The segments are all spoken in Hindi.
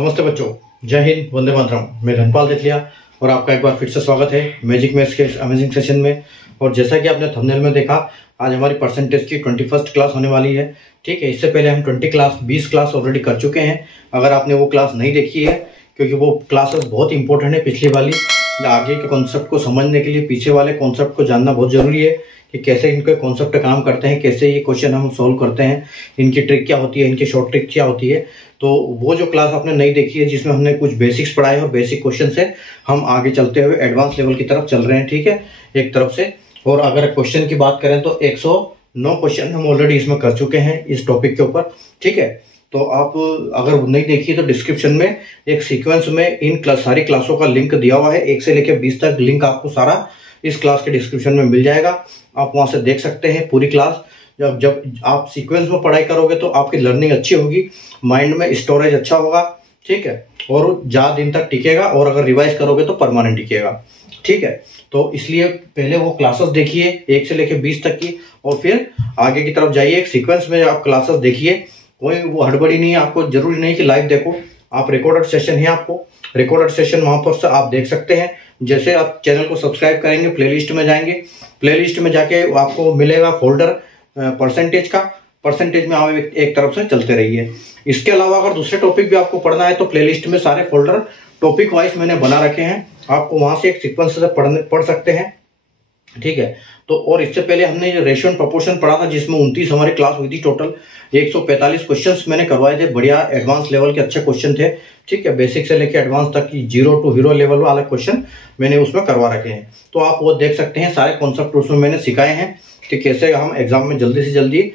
नमस्ते बच्चों, जय हिंद, वंदे मातरम। मैं धनपाल देथलिया और आपका एक बार फिर से स्वागत है मैजिक मैथ्स के अमेजिंग सेशन में। और जैसा कि आपने थंबनेल में देखा, आज हमारी परसेंटेज की 21st क्लास होने वाली है। ठीक है, इससे पहले हम 20 क्लास ऑलरेडी कर चुके हैं। अगर आपने वो क्लास नहीं देखी है, क्योंकि वो क्लासेस बहुत इंपॉर्टेंट है, पिछली वाली आगे के कॉन्सेप्ट को समझने के लिए पीछे वाले कॉन्सेप्ट को जानना बहुत जरूरी है कि कैसे इनके कॉन्सेप्ट काम करते हैं, कैसे ये क्वेश्चन हम सॉल्व करते हैं, इनकी ट्रिक क्या होती है, इनकी शॉर्ट ट्रिक क्या होती है। तो वो जो क्लास आपने नहीं देखी है, जिसमें हमने कुछ बेसिक्स पढ़ाए और बेसिक क्वेश्चन से हम आगे चलते हुए एडवांस लेवल की तरफ चल रहे हैं। ठीक है, एक तरफ से। और अगर क्वेश्चन की बात करें तो 109 क्वेश्चन हम ऑलरेडी इसमें कर चुके हैं इस टॉपिक के ऊपर। ठीक है, तो आप अगर नहीं देखिए तो डिस्क्रिप्शन में एक सीक्वेंस में इन सारी क्लासों का लिंक दिया हुआ है। 1 से लेकर 20 तक लिंक आपको सारा इस क्लास के डिस्क्रिप्शन में मिल जाएगा। आप वहां से देख सकते हैं पूरी क्लास। जब आप सीक्वेंस में पढ़ाई करोगे तो आपकी लर्निंग अच्छी होगी, माइंड में स्टोरेज अच्छा होगा। ठीक है, और ज्यादा दिन तक टिकेगा, और अगर रिवाइज करोगे तो परमानेंट टिकेगा। ठीक है, तो इसलिए पहले वो क्लासेस देखिए 1 से लेकर 20 तक की, और फिर आगे की तरफ जाइए। एक सीक्वेंस में आप क्लासेस देखिए, कोई वो हड़बड़ी नहीं है। आपको जरूरी नहीं कि लाइव देखो, आप रिकॉर्डेड सेशन है, आपको रिकॉर्डेड सेशन वहां पर से आप देख सकते हैं। जैसे आप चैनल को सब्सक्राइब करेंगे, प्लेलिस्ट में जाएंगे, प्लेलिस्ट में जाके आपको मिलेगा फोल्डर परसेंटेज का। परसेंटेज में आप एक तरफ से चलते रहिए। इसके अलावा अगर दूसरे टॉपिक भी आपको पढ़ना है तो प्लेलिस्ट में सारे फोल्डर टॉपिक वाइज मैंने बना रखे हैं, आपको वहां से एक सीक्वेंस से पढ़ सकते हैं। ठीक है, तो और इससे पहले हमने रेशियो एंड प्रोपोर्शन पढ़ा था, जिसमें 29 हमारी क्लास हुई थी। टोटल 145 क्वेश्चंस मैंने करवाए थे, बढ़िया एडवांस लेवल के अच्छे क्वेश्चन थे। ठीक है, बेसिक से लेकर एडवांस तक की 0 to हीरो लेवल वाला क्वेश्चन मैंने उसमें करवा रखे हैं। तो आप वो देख सकते हैं, सारे कॉन्सेप्ट उसमें मैंने सिखाए हैं कि कैसे हम एग्जाम में जल्दी से जल्दी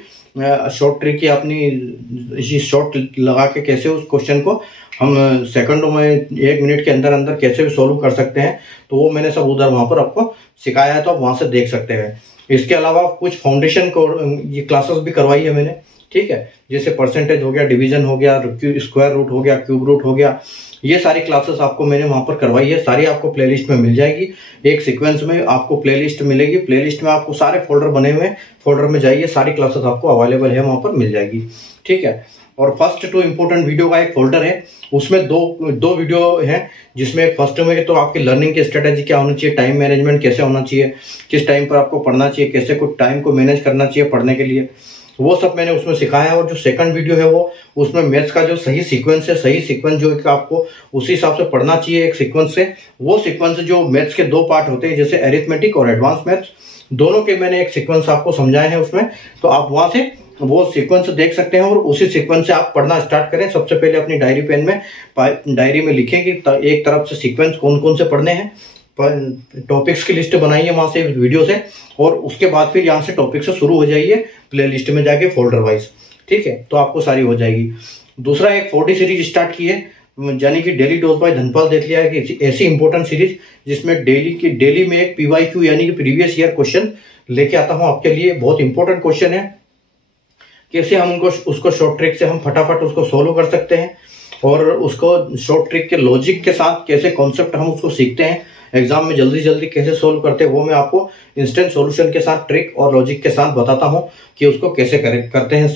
शॉर्ट ट्रिक की अपनी शॉर्ट लगा के कैसे उस क्वेश्चन को हम सेकंडों में 1 मिनट के अंदर अंदर कैसे भी सॉल्व कर सकते हैं। तो वो मैंने सब उधर वहां पर आपको सिखाया है, तो आप वहां से देख सकते हैं। इसके अलावा कुछ फाउंडेशन को ये क्लासेस भी करवाई है मैंने। ठीक है, जैसे परसेंटेज हो गया, डिवीजन हो गया, स्क्वायर रूट हो गया, क्यूब रूट हो गया, ये सारी क्लासेस आपको मैंने वहां पर करवाई है। सारी आपको प्लेलिस्ट में मिल जाएगी। एक सीक्वेंस में आपको प्लेलिस्ट मिलेगी, प्लेलिस्ट में आपको सारे फोल्डर बने हुए हैं, फोल्डर में जाइए, सारी क्लासेस आपको अवेलेबल है, वहां पर मिल जाएगी। ठीक है, और फर्स्ट टू इंपोर्टेंट वीडियो का एक फोल्डर है, उसमें दो वीडियो है, जिसमें फर्स्ट में तो आपकी लर्निंग की स्ट्रेटेजी क्या होनी चाहिए, टाइम मैनेजमेंट कैसे होना चाहिए, किस टाइम पर आपको पढ़ना चाहिए, कैसे कुछ टाइम को मैनेज करना चाहिए पढ़ने के लिए, वो सब मैंने उसमें सिखाया है। और जो सेकंड वीडियो है वो उसमें मैथ्स का जो सही सीक्वेंस है, सही सीक्वेंस जो आपको उसी हिसाब से पढ़ना चाहिए एक सीक्वेंस से। वो सीक्वेंस जो मैथ्स के 2 पार्ट होते हैं, जैसे अरिथमेटिक और एडवांस मैथ्स, दोनों के मैंने एक सीक्वेंस आपको समझाए हैं उसमें। तो आप वहां से वो सीक्वेंस देख सकते हैं और उसी सीक्वेंस से आप पढ़ना स्टार्ट करें। सबसे पहले अपनी डायरी पेन में डायरी में लिखें कि एक तरफ से सीक्वेंस कौन कौन से पढ़ने हैं, टॉपिक्स की लिस्ट बनाइए वहां से वीडियो से, और उसके बाद फिर यहाँ से टॉपिक से शुरू हो जाइए प्ले लिस्ट में जाके फोल्डर वाइज। ठीक है, तो आपको सारी हो जाएगी। दूसरा एक 4D सीरीज स्टार्ट की है, यानी कि डेली डोज बाय धनपाल देथलिया है, कि ऐसी इंपॉर्टेंट सीरीज जिसमें डेली में एक PYQ यानी कि प्रीवियस ईयर क्वेश्चन लेके आता हूं आपके लिए। बहुत इंपॉर्टेंट क्वेश्चन है, कैसे हम उसको शॉर्ट ट्रिक से हम फटाफट उसको सोल्व कर सकते हैं, और उसको शॉर्ट ट्रिक के लॉजिक के साथ कैसे कॉन्सेप्ट हम उसको सीखते हैं, एग्जाम में जल्दी जल्दी कैसे सोल्व करते हैं, वो मैं आपको इंस्टेंट सॉल्यूशन के साथ, ट्रिक और लॉजिक के साथ बताता हूं कि उसको कैसे करते हैं,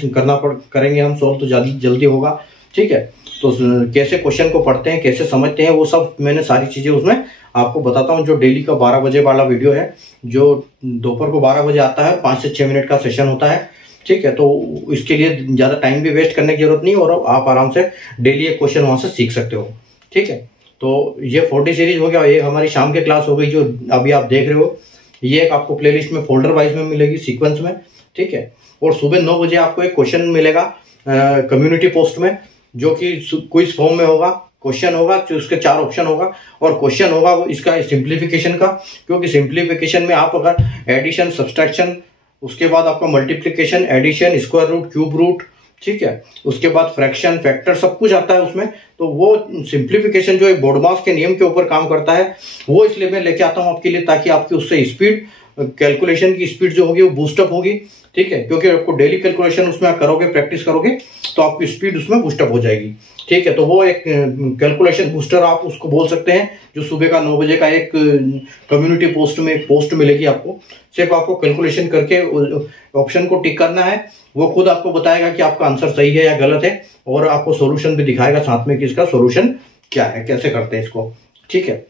करेंगे हम सोल्व तो जल्दी होगा। ठीक है, तो कैसे क्वेश्चन को पढ़ते हैं, कैसे समझते हैं, वो सब मैंने सारी चीजें उसमें आपको बताता हूँ। जो डेली का 12 बजे वाला वीडियो है, जो दोपहर को 12 बजे आता है, 5 से 6 मिनट का सेशन होता है। ठीक है, तो इसके लिए ज्यादा टाइम भी वेस्ट करने की जरूरत नहीं, और आप आराम से डेली एक क्वेश्चन वहां से सीख सकते हो। ठीक है, तो ये 40 सीरीज हो गया। ये हमारी शाम की क्लास हो गई जो अभी आप देख रहे हो। ये एक आपको प्लेलिस्ट में फोल्डर वाइज में मिलेगी सीक्वेंस में। ठीक है, और सुबह 9 बजे आपको एक क्वेश्चन मिलेगा कम्युनिटी पोस्ट में, जो कि क्विज फॉर्म में होगा। क्वेश्चन होगा जो उसके 4 ऑप्शन होगा, और क्वेश्चन होगा वो इसका सिंप्लीफिकेशन का, क्योंकि सिंप्लीफिकेशन में आप अगर एडिशन, सब्सट्रैक्शन, उसके बाद आपका multiplication, addition, square root, cube root, ठीक है, उसके बाद फ्रैक्शन, फैक्टर, सब कुछ आता है उसमें। तो वो सिंप्लीफिकेशन जो एक बोर्डमास के नियम के ऊपर काम करता है, वो इसलिए मैं लेके आता हूं आपके लिए, ताकि आपकी उससे स्पीड कैलकुलेशन की स्पीड जो होगी वो बूस्टअप होगी, ठीक है, क्योंकि आपको डेली कैलकुलेशन उसमें आप करोगे, प्रैक्टिस करोगे तो आपकी स्पीड उसमें बूस्टअप हो जाएगी, ठीक है। तो वो एक कैलकुलेशन बूस्टर आप उसको बोल सकते हैं, जो सुबह का 9 बजे का एक कम्युनिटी पोस्ट में एक पोस्ट मिलेगी आपको। सिर्फ आपको कैलकुलेशन करके ऑप्शन को टिक करना है, वो खुद आपको बताएगा कि आपका आंसर सही है या गलत है, और आपको सोल्यूशन भी दिखाएगा साथ में कि इसका सोल्यूशन क्या है, कैसे करते हैं इसको, ठीक है।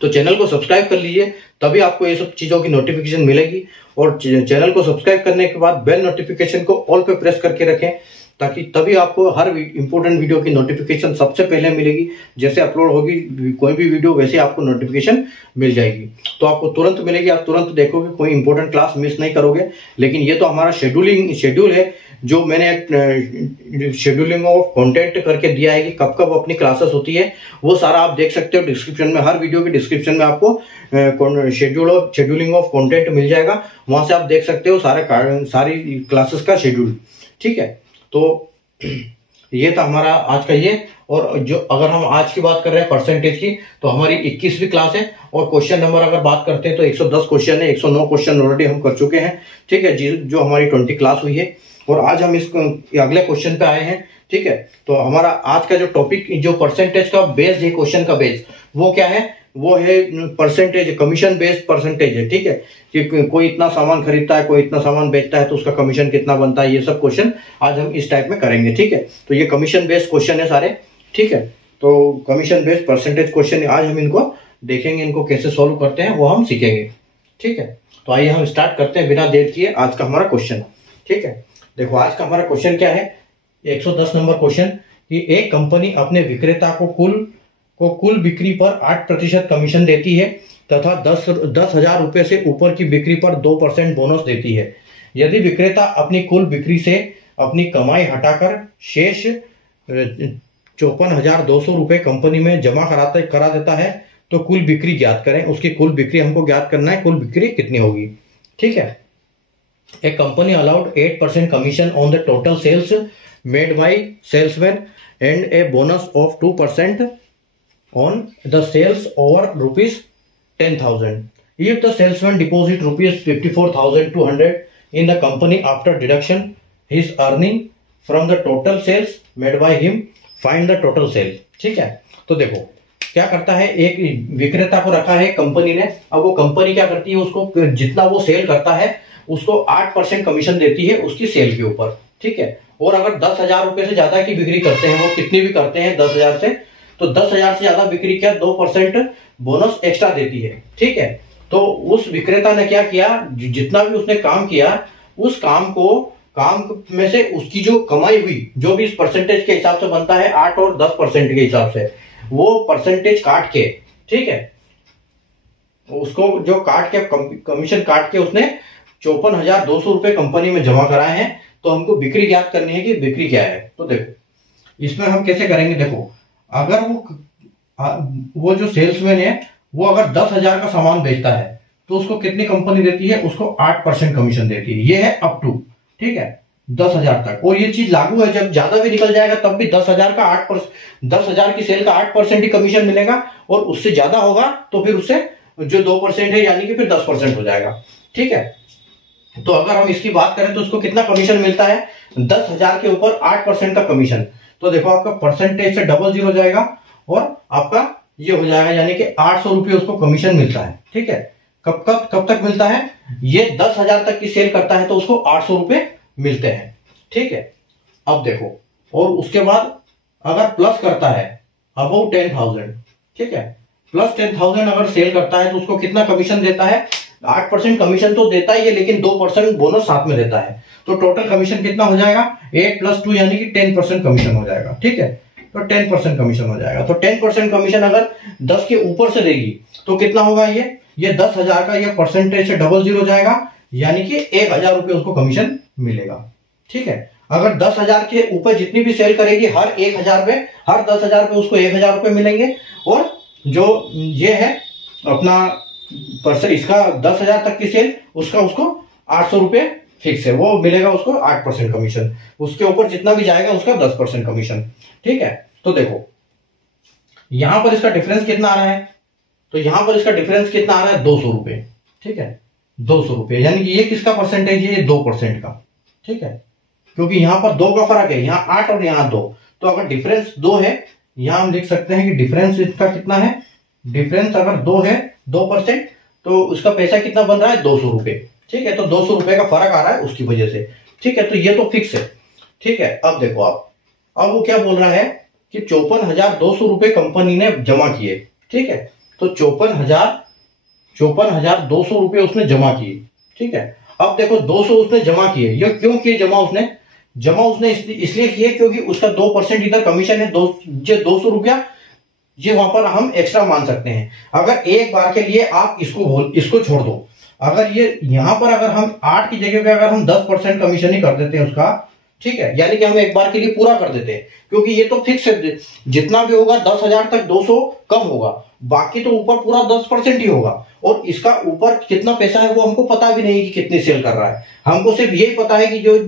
तो चैनल को सब्सक्राइब कर लीजिए, तभी आपको ये सब चीजों की नोटिफिकेशन मिलेगी। और चैनल को सब्सक्राइब करने के बाद बेल नोटिफिकेशन को ऑल पे प्रेस करके रखें, ताकि तभी आपको हर इंपॉर्टेंट वीडियो की नोटिफिकेशन सबसे पहले मिलेगी। जैसे अपलोड होगी कोई भी वीडियो, वैसे आपको नोटिफिकेशन मिल जाएगी, तो आपको तुरंत मिलेगी, आप तुरंत देखोगे, कोई इंपॉर्टेंट क्लास मिस नहीं करोगे। लेकिन ये तो हमारा शेड्यूल है, जो मैंने शेड्यूलिंग ऑफ कंटेंट करके दिया है कि कब कब अपनी क्लासेस होती है, वो सारा आप देख सकते हो डिस्क्रिप्शन में। हर वीडियो के डिस्क्रिप्शन में आपको शेड्यूलिंग ऑफ कंटेंट मिल जाएगा, वहां से आप देख सकते हो सारी क्लासेस का शेड्यूल, ठीक है। तो ये था हमारा आज का ये। और जो अगर हम आज की बात कर रहे हैं परसेंटेज की, तो हमारी 21वीं क्लास है, और क्वेश्चन नंबर अगर बात करते हैं तो 110 क्वेश्चन है, 109 क्वेश्चन ऑलरेडी हम कर चुके हैं, ठीक है, जो हमारी 20 क्लास हुई है। और आज हम इस अगले क्वेश्चन पे आए हैं, ठीक है। तो हमारा आज का जो टॉपिक, जो परसेंटेज का बेस है, क्वेश्चन का बेस वो क्या है, वो है परसेंटेज, कमीशन बेस्ड परसेंटेज है, ठीक है, कि कोई इतना सामान खरीदता है, कोई इतना सामान बेचता है, तो उसका कमीशन कितना बनता है, ये सब क्वेश्चन आज हम इस टाइप में करेंगे, ठीक है। तो ये कमीशन बेस्ड क्वेश्चन है सारे, ठीक है। तो कमीशन बेस्ड परसेंटेज क्वेश्चन आज हम इनको देखेंगे, इनको कैसे सोल्व करते हैं वो हम सीखेंगे, ठीक है। तो आइए हम स्टार्ट करते हैं बिना देर किए आज का हमारा क्वेश्चन, ठीक है। देखो आज का हमारा क्वेश्चन क्या है, 110 नंबर क्वेश्चन, कि एक कंपनी अपने विक्रेता को कुल बिक्री पर 8% कमीशन देती है तथा 10,000 रुपए से ऊपर की बिक्री पर 2% बोनस देती है। यदि विक्रेता अपनी कुल बिक्री से अपनी कमाई हटाकर शेष 54,200 रुपए कंपनी में जमा करा देता है, तो कुल बिक्री ज्ञात करें। उसकी कुल बिक्री हमको ज्ञात करना है, कुल बिक्री कितनी होगी, ठीक है। A company allowed 8% commission on the total sales made by salesman and a bonus of 2% on the sales over ₹10,000. If the salesman deposit ₹54,200 in the company after deduction his earning from the total sales made by him, find the total sale, ठीक है। तो देखो क्या करता है, एक विक्रेता को रखा है कंपनी ने। अब वो कंपनी क्या करती है, उसको जितना वो सेल करता है उसको 8% कमीशन देती है उसकी सेल के ऊपर, ठीक है। और अगर 10,000 रुपए से ज्यादा की बिक्री करते हैं, वो कितनी भी करते हैं 10,000 से, तो 10,000 से ज्यादा बिक्री क्या 2% बोनस एक्स्ट्रा देती है, ठीक है। तो उस विक्रेता ने क्या किया, जितना भी उसने काम किया, उस काम में से उसकी जो कमाई हुई, जो भी इस परसेंटेज के हिसाब से बनता है 8 और 10% के हिसाब से, वो परसेंटेज काट के, ठीक है, उसको जो काट के कमीशन काट के उसने 54,200 रुपए कंपनी में जमा कराए हैं। तो हमको बिक्री ज्ञात करनी है कि बिक्री क्या है। तो देखो इसमें हम कैसे करेंगे, देखो अगर वो जो सेल्समैन है वो अगर 10,000 का सामान बेचता है तो उसको कितनी कंपनी देती है, उसको 8% कमीशन देती है। ये है अप टू, ठीक है, 10,000 तक। और ये चीज लागू है, जब ज्यादा भी निकल जाएगा तब भी 10,000 का 8%, 10,000 की सेल का 8% ही कमीशन मिलेगा, और उससे ज्यादा होगा तो फिर उससे जो 2% है यानी कि फिर 10% हो जाएगा, ठीक है। तो अगर हम इसकी बात करें तो उसको कितना कमीशन मिलता है, 10,000 के ऊपर 8% का कमीशन। तो देखो आपका परसेंटेज से डबल जीरो जाएगा और आपका ये हो जाएगा, यानी कि 800 रुपये उसको कमीशन मिलता है, ठीक है। कब तक मिलता है, ये 10,000 तक की सेल करता है तो उसको 800 रुपये मिलते हैं, ठीक है। अब देखो, और उसके बाद अगर प्लस करता है अबाउट 10,000, ठीक है, प्लस 10,000 अगर सेल करता है तो उसको कितना कमीशन देता है, 8% कमीशन तो देता ही है, लेकिन 2% बोनस साथ में देता है। तो टोटल कमीशन कितना हो जाएगा, 8 + 2 यानी कि 10% कमीशन हो जाएगा, ठीक है। तो 10% कमीशन हो जाएगा। तो 10% कमीशन अगर 10 के ऊपर से देगी तो कितना होगा, ये 10,000 का ये परसेंटेज से डबल जीरो जाएगा, यानी कि 1,000 रुपये उसको कमीशन मिलेगा, ठीक है। अगर 10,000 के ऊपर जितनी भी सेल करेगी, हर 1,000 पे, हर 10,000 पे उसको 1,000 रुपये मिलेंगे। और जो ये है अपना परसेंट, इसका 10,000 तक की सेल, उसको 800 रुपये फिक्स है, वो मिलेगा उसको 8% कमीशन। उसके ऊपर जितना भी जाएगा उसका 10% कमीशन, ठीक है। तो देखो यहां पर इसका डिफरेंस कितना आ रहा है, तो यहां पर इसका डिफरेंस कितना आ रहा है, 200 रुपये, ठीक है। 200 रुपये, यानी कि ये किसका परसेंटेज है, ये 2% का। ठीक है, क्योंकि यहाँ पर 2 का फर्क है, यहाँ 8 और यहाँ 2, तो अगर डिफरेंस 2 है, यहाँ हम लिख सकते हैं कि डिफरेंस इसका कितना है, डिफरेंस अगर 2 है, 2%, तो उसका पैसा कितना बन रहा है, 200 रुपये। ठीक है, तो 200 रुपये का फर्क आ रहा है उसकी वजह से। ठीक है, तो ये तो फिक्स है। ठीक है, अब देखो आप, अब वो क्या बोल रहा है कि 54,200 रुपये कंपनी ने जमा किए। ठीक है, तो 54,200 रुपये उसने जमा किए। ठीक है, अब देखो 200 उसने जमा किए, ये क्यों किए जमा उसने इसलिए किए क्योंकि उसका 2% इधर कमीशन है, 200 रुपया ये वहां पर हम एक्स्ट्रा मान सकते हैं। अगर एक बार के लिए आप इसको छोड़ दो, अगर ये यहां पर अगर हम 8 की जगह पे अगर हम 10% कमीशन ही कर देते हैं उसका, ठीक है, यानी कि हम एक बार के लिए पूरा कर देते हैं, क्योंकि ये तो फिक्स है, जितना भी होगा 10,000 तक 200 कम होगा, बाकी तो ऊपर पूरा 10% ही होगा। और इसका ऊपर कितना पैसा है वो हमको पता भी नहीं कि कितनी सेल कर रहा है, हमको सिर्फ यही पता है कि जो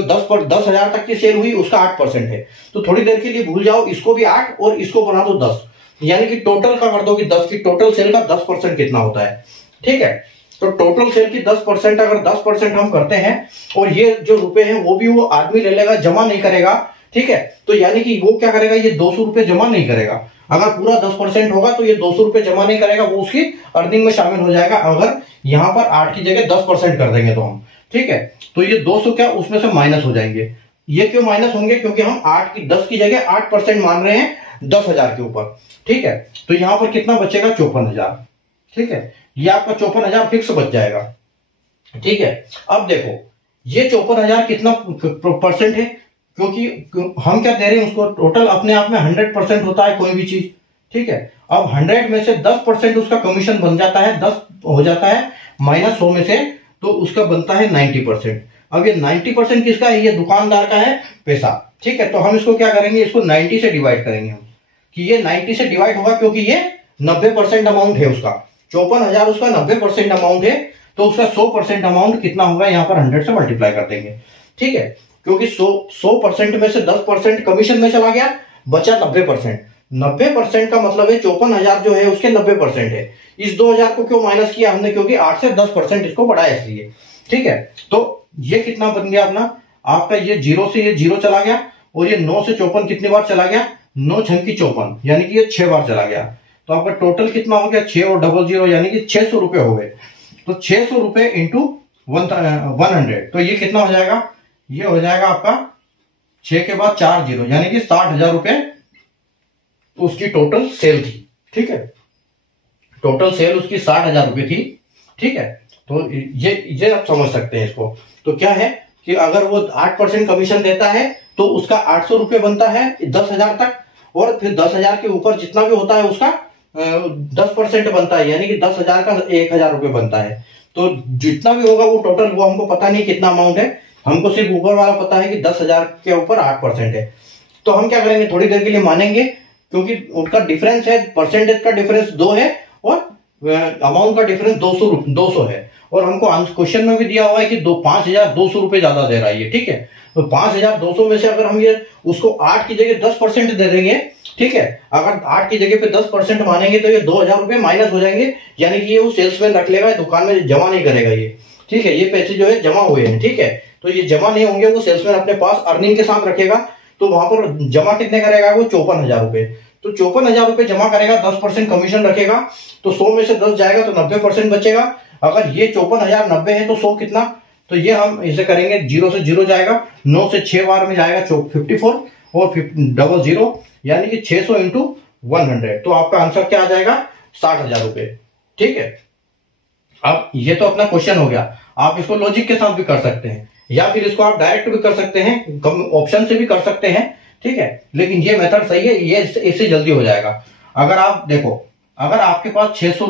10,000 तक की सेल हुई उसका 8% है। तो थोड़ी देर के लिए भूल जाओ, इसको भी 8 और इसको बना दो 10, यानी कि टोटल का कर दो कि 10 की टोटल सेल का 10% कितना होता है। ठीक है, तो टोटल सेल की 10%, अगर 10% हम करते हैं और ये जो रुपए हैं वो भी वो आदमी ले लेगा, जमा नहीं करेगा। ठीक है, तो यानी कि वो क्या करेगा, ये 200 रुपये जमा नहीं करेगा। अगर पूरा 10% होगा तो ये 200 रुपये जमा नहीं करेगा, वो उसकी अर्निंग में शामिल हो जाएगा, अगर यहाँ पर 8 की जगह 10% कर देंगे तो हम। ठीक है, तो ये 200 क्या उसमें से माइनस हो जाएंगे। ये क्यों माइनस होंगे, क्योंकि हम 10 की जगह 8% मान रहे हैं 10,000 के ऊपर। ठीक है, तो यहां पर कितना बचेगा, 54,000। ठीक है, ये आपका 54,000 फिक्स बच जाएगा। ठीक है, अब देखो ये 54,000 कितना परसेंट है, क्योंकि हम क्या दे रहे हैं उसको, टोटल अपने आप में 100% होता है कोई भी चीज। ठीक है, अब 100 में से 10% उसका कमीशन बन जाता है, 10 हो जाता है माइनस 100 में से, तो उसका बनता है 90%। अब ये 90% किसका है, ये दुकानदार का है पैसा। ठीक है, तो हम इसको क्या करेंगे, इसको 90 से डिवाइड करेंगे हम, कि ये 90 से डिवाइड होगा, क्योंकि ये 90% अमाउंट है उसका, 54,000 उसका 90% अमाउंट है, तो उसका 100% अमाउंट कितना होगा, यहाँ पर 100 से मल्टीप्लाई कर देंगे। ठीक है, क्योंकि 100% में से 10% कमीशन में चला गया, बचा 90%। 90% का मतलब है 54,000 जो है उसके 90% है। इस 2,000 को क्यों माइनस किया हमने, क्योंकि 8 से 10% इसको बढ़ाया इसलिए। ठीक है, तो ये कितना बन गया अपना, आपका ये 0 से ये 0 चला गया, और ये 9 से 54 कितनी बार चला गया, 9 छंकी 54, यानी कि ये 6 बार चला गया। तो आपका टोटल कितना हो गया, 6 और 00 यानी कि 600 रुपए हो गए। तो 600 रुपए इंटू 100, तो ये कितना हो जाएगा, ये हो जाएगा आपका 6 के बाद 4 0, यानी कि 60,000 रुपए उसकी टोटल सेल थी। ठीक है, टोटल सेल उसकी 60,000 रुपए थी। ठीक है, तो ये आप समझ सकते हैं इसको। तो क्या है कि अगर वो 8% कमीशन देता है तो उसका 800 रुपये बनता है 10,000 तक, और फिर 10,000 के ऊपर जितना भी होता है उसका 10% बनता है, यानी कि 10,000 का 1,000 रुपये बनता है। तो जितना भी होगा वो टोटल, वो हमको पता नहीं कितना अमाउंट है, हमको सिर्फ ऊपर वाला पता है कि 10,000 के ऊपर 8% है। तो हम क्या करेंगे, थोड़ी देर के लिए मानेंगे, क्योंकि उनका डिफरेंस है, परसेंटेज का डिफरेंस 2 है और अमाउंट का डिफरेंस 200 है, और हमको क्वेश्चन में भी दिया हुआ है कि 5,200 रुपए ज्यादा दे रहा है ये। ठीक है, तो 5,200 में से अगर हम ये उसको 8 की जगह 10% दे देंगे, ठीक है, अगर 8 की जगह पे 10% मानेंगे तो ये 2,000 रुपए माइनस हो जाएंगे, यानी कि ये वो सेल्समैन रख लेगा, दुकान में जमा नहीं करेगा ये। ठीक है, ये पैसे जो है जमा हुए हैं। ठीक है, तो ये जमा नहीं होंगे, वो सेल्समैन अपने पास अर्निंग के साथ रखेगा, तो वहां पर जमा कितने करेगा वो, 54,000 रुपए। तो 54,000 रुपए जमा करेगा, 10% कमीशन रखेगा, तो 100 में से 10 जाएगा तो 90% बचेगा। अगर ये 54,090 है तो 100 कितना, तो ये हम इसे करेंगे, 0 से 0 जाएगा, 9 से 6 बार में जाएगा 54 और 00, यानी कि 600 इंटू 100, तो आपका आंसर क्या आ जाएगा, 60,000 रुपए। ठीक है, अब ये तो अपना क्वेश्चन हो गया। आप इसको लॉजिक के साथ भी कर सकते हैं, या फिर इसको आप डायरेक्ट भी कर सकते हैं, ऑप्शन से भी कर सकते हैं। ठीक है, लेकिन ये मेथड सही है, ये इससे जल्दी हो जाएगा। अगर आप देखो, अगर आपके पास 600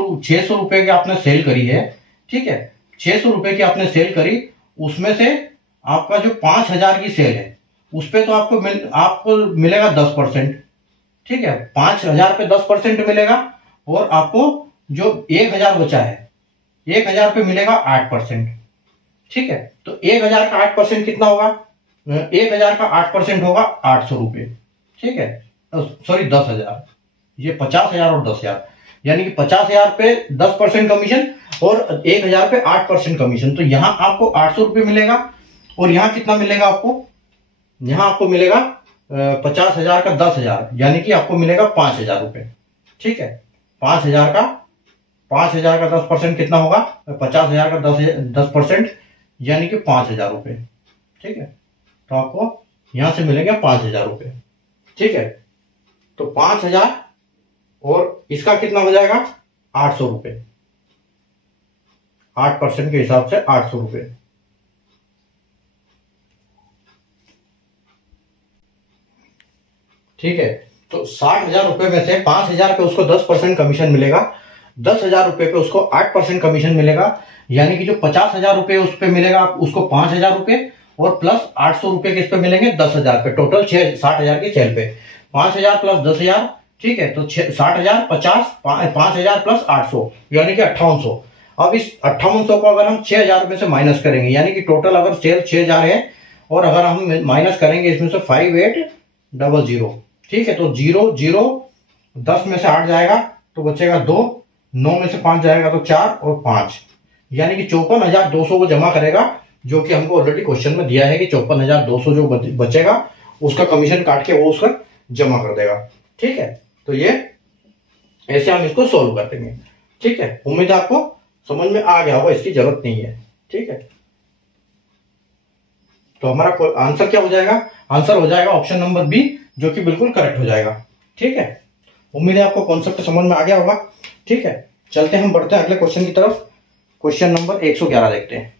रुपए की आपने सेल करी है, ठीक है, 600 रुपए की आपने सेल करी, उसमें से आपका जो 5,000 की सेल है उस पे तो आपको मिलेगा 10%। ठीक है, 5,000 पे 10% मिलेगा, और आपको जो 1,000 बचा है, 1,000 पे मिलेगा 8%। ठीक है, तो 1,000 का 8% कितना होगा, 1,000 का 8% होगा 800 रुपये। ठीक है, सॉरी 10,000, ये 50,000 और 10,000, यानी कि 50,000 पे 10% कमीशन और 1,000 पे 8% कमीशन। तो यहां आपको 800 रुपये मिलेगा और यहां कितना मिलेगा आपको, यहां आपको मिलेगा 50,000 का 10,000 यानी कि आपको मिलेगा 5,000 रुपये। ठीक है, 5,000 का 10% कितना होगा, 50,000 का 10% यानी कि 5,000 रुपये। ठीक है, तो आपको यहां से मिलेंगे 5,000 रुपये। ठीक है, तो 5,000 और इसका कितना हो जाएगा 800 रुपये, 8% के हिसाब से 800 रुपये। ठीक है, तो 60,000 रुपए में से 5,000 पे उसको 10% कमीशन मिलेगा, 10,000 रुपए पे उसको 8% कमीशन मिलेगा, यानी कि जो 50,000 रुपए उस पे मिलेगा उसको 5,000 रुपए और प्लस 800 रुपए किस पे मिलेंगे 10,000 पे, टोटल 60,000 की सेल पे 5,000 प्लस 10,000। ठीक है, तो 60,000 50 5,000 प्लस 800 यानी कि 5800। अब इस 5800 को अगर हम 6,000 रुपए से माइनस करेंगे, यानी कि टोटल अगर सेल 6,000 है और अगर हम माइनस करेंगे इसमें से 5800। ठीक है, तो 0 0 10 में से 8 जाएगा तो बचेगा 2, 9 में से 5 जाएगा तो 4 और 5, यानी कि 54,200 वो जमा करेगा, जो कि हमको ऑलरेडी क्वेश्चन में दिया है कि 54,200 जो बचेगा उसका कमीशन काट के वो उसका जमा कर देगा। ठीक है, तो ये ऐसे हम इसको सोल्व कर देंगे। ठीक है, उम्मीद है आपको समझ में आ गया होगा, इसकी जरूरत नहीं है। ठीक है, तो हमारा आंसर क्या हो जाएगा, आंसर हो जाएगा ऑप्शन नंबर बी, जो कि बिल्कुल करेक्ट हो जाएगा। ठीक है, उम्मीद है आपको कॉन्सेप्ट समझ में आ गया होगा। ठीक है, चलते हम बढ़ते हैं अगले क्वेश्चन की तरफ। क्वेश्चन नंबर 111 देखते हैं।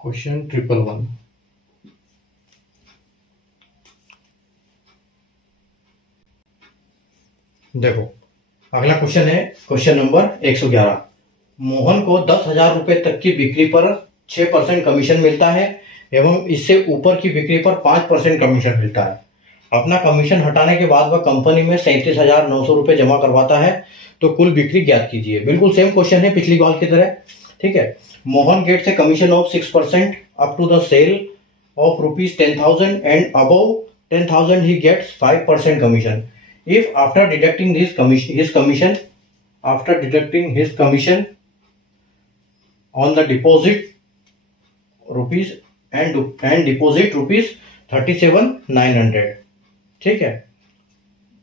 क्वेश्चन 111। देखो, अगला क्वेश्चन है क्वेश्चन नंबर 111। मोहन को 10,000 रुपए तक की बिक्री पर 6% कमीशन मिलता है एवं इससे ऊपर की बिक्री पर 5% कमीशन मिलता है। अपना कमीशन हटाने के बाद वह कंपनी में 37,900 रुपए जमा करवाता है, तो कुल बिक्री ज्ञात कीजिए। बिल्कुल सेम क्वेश्चन है पिछली बार की तरह। ठीक है, Mohan gets a commission of 6% up to the sale of rupees 10,000 and above 10,000 he gets 5% commission. If after deducting his commission on the deposit rupees and deposit rupees 37,900, ठीक है,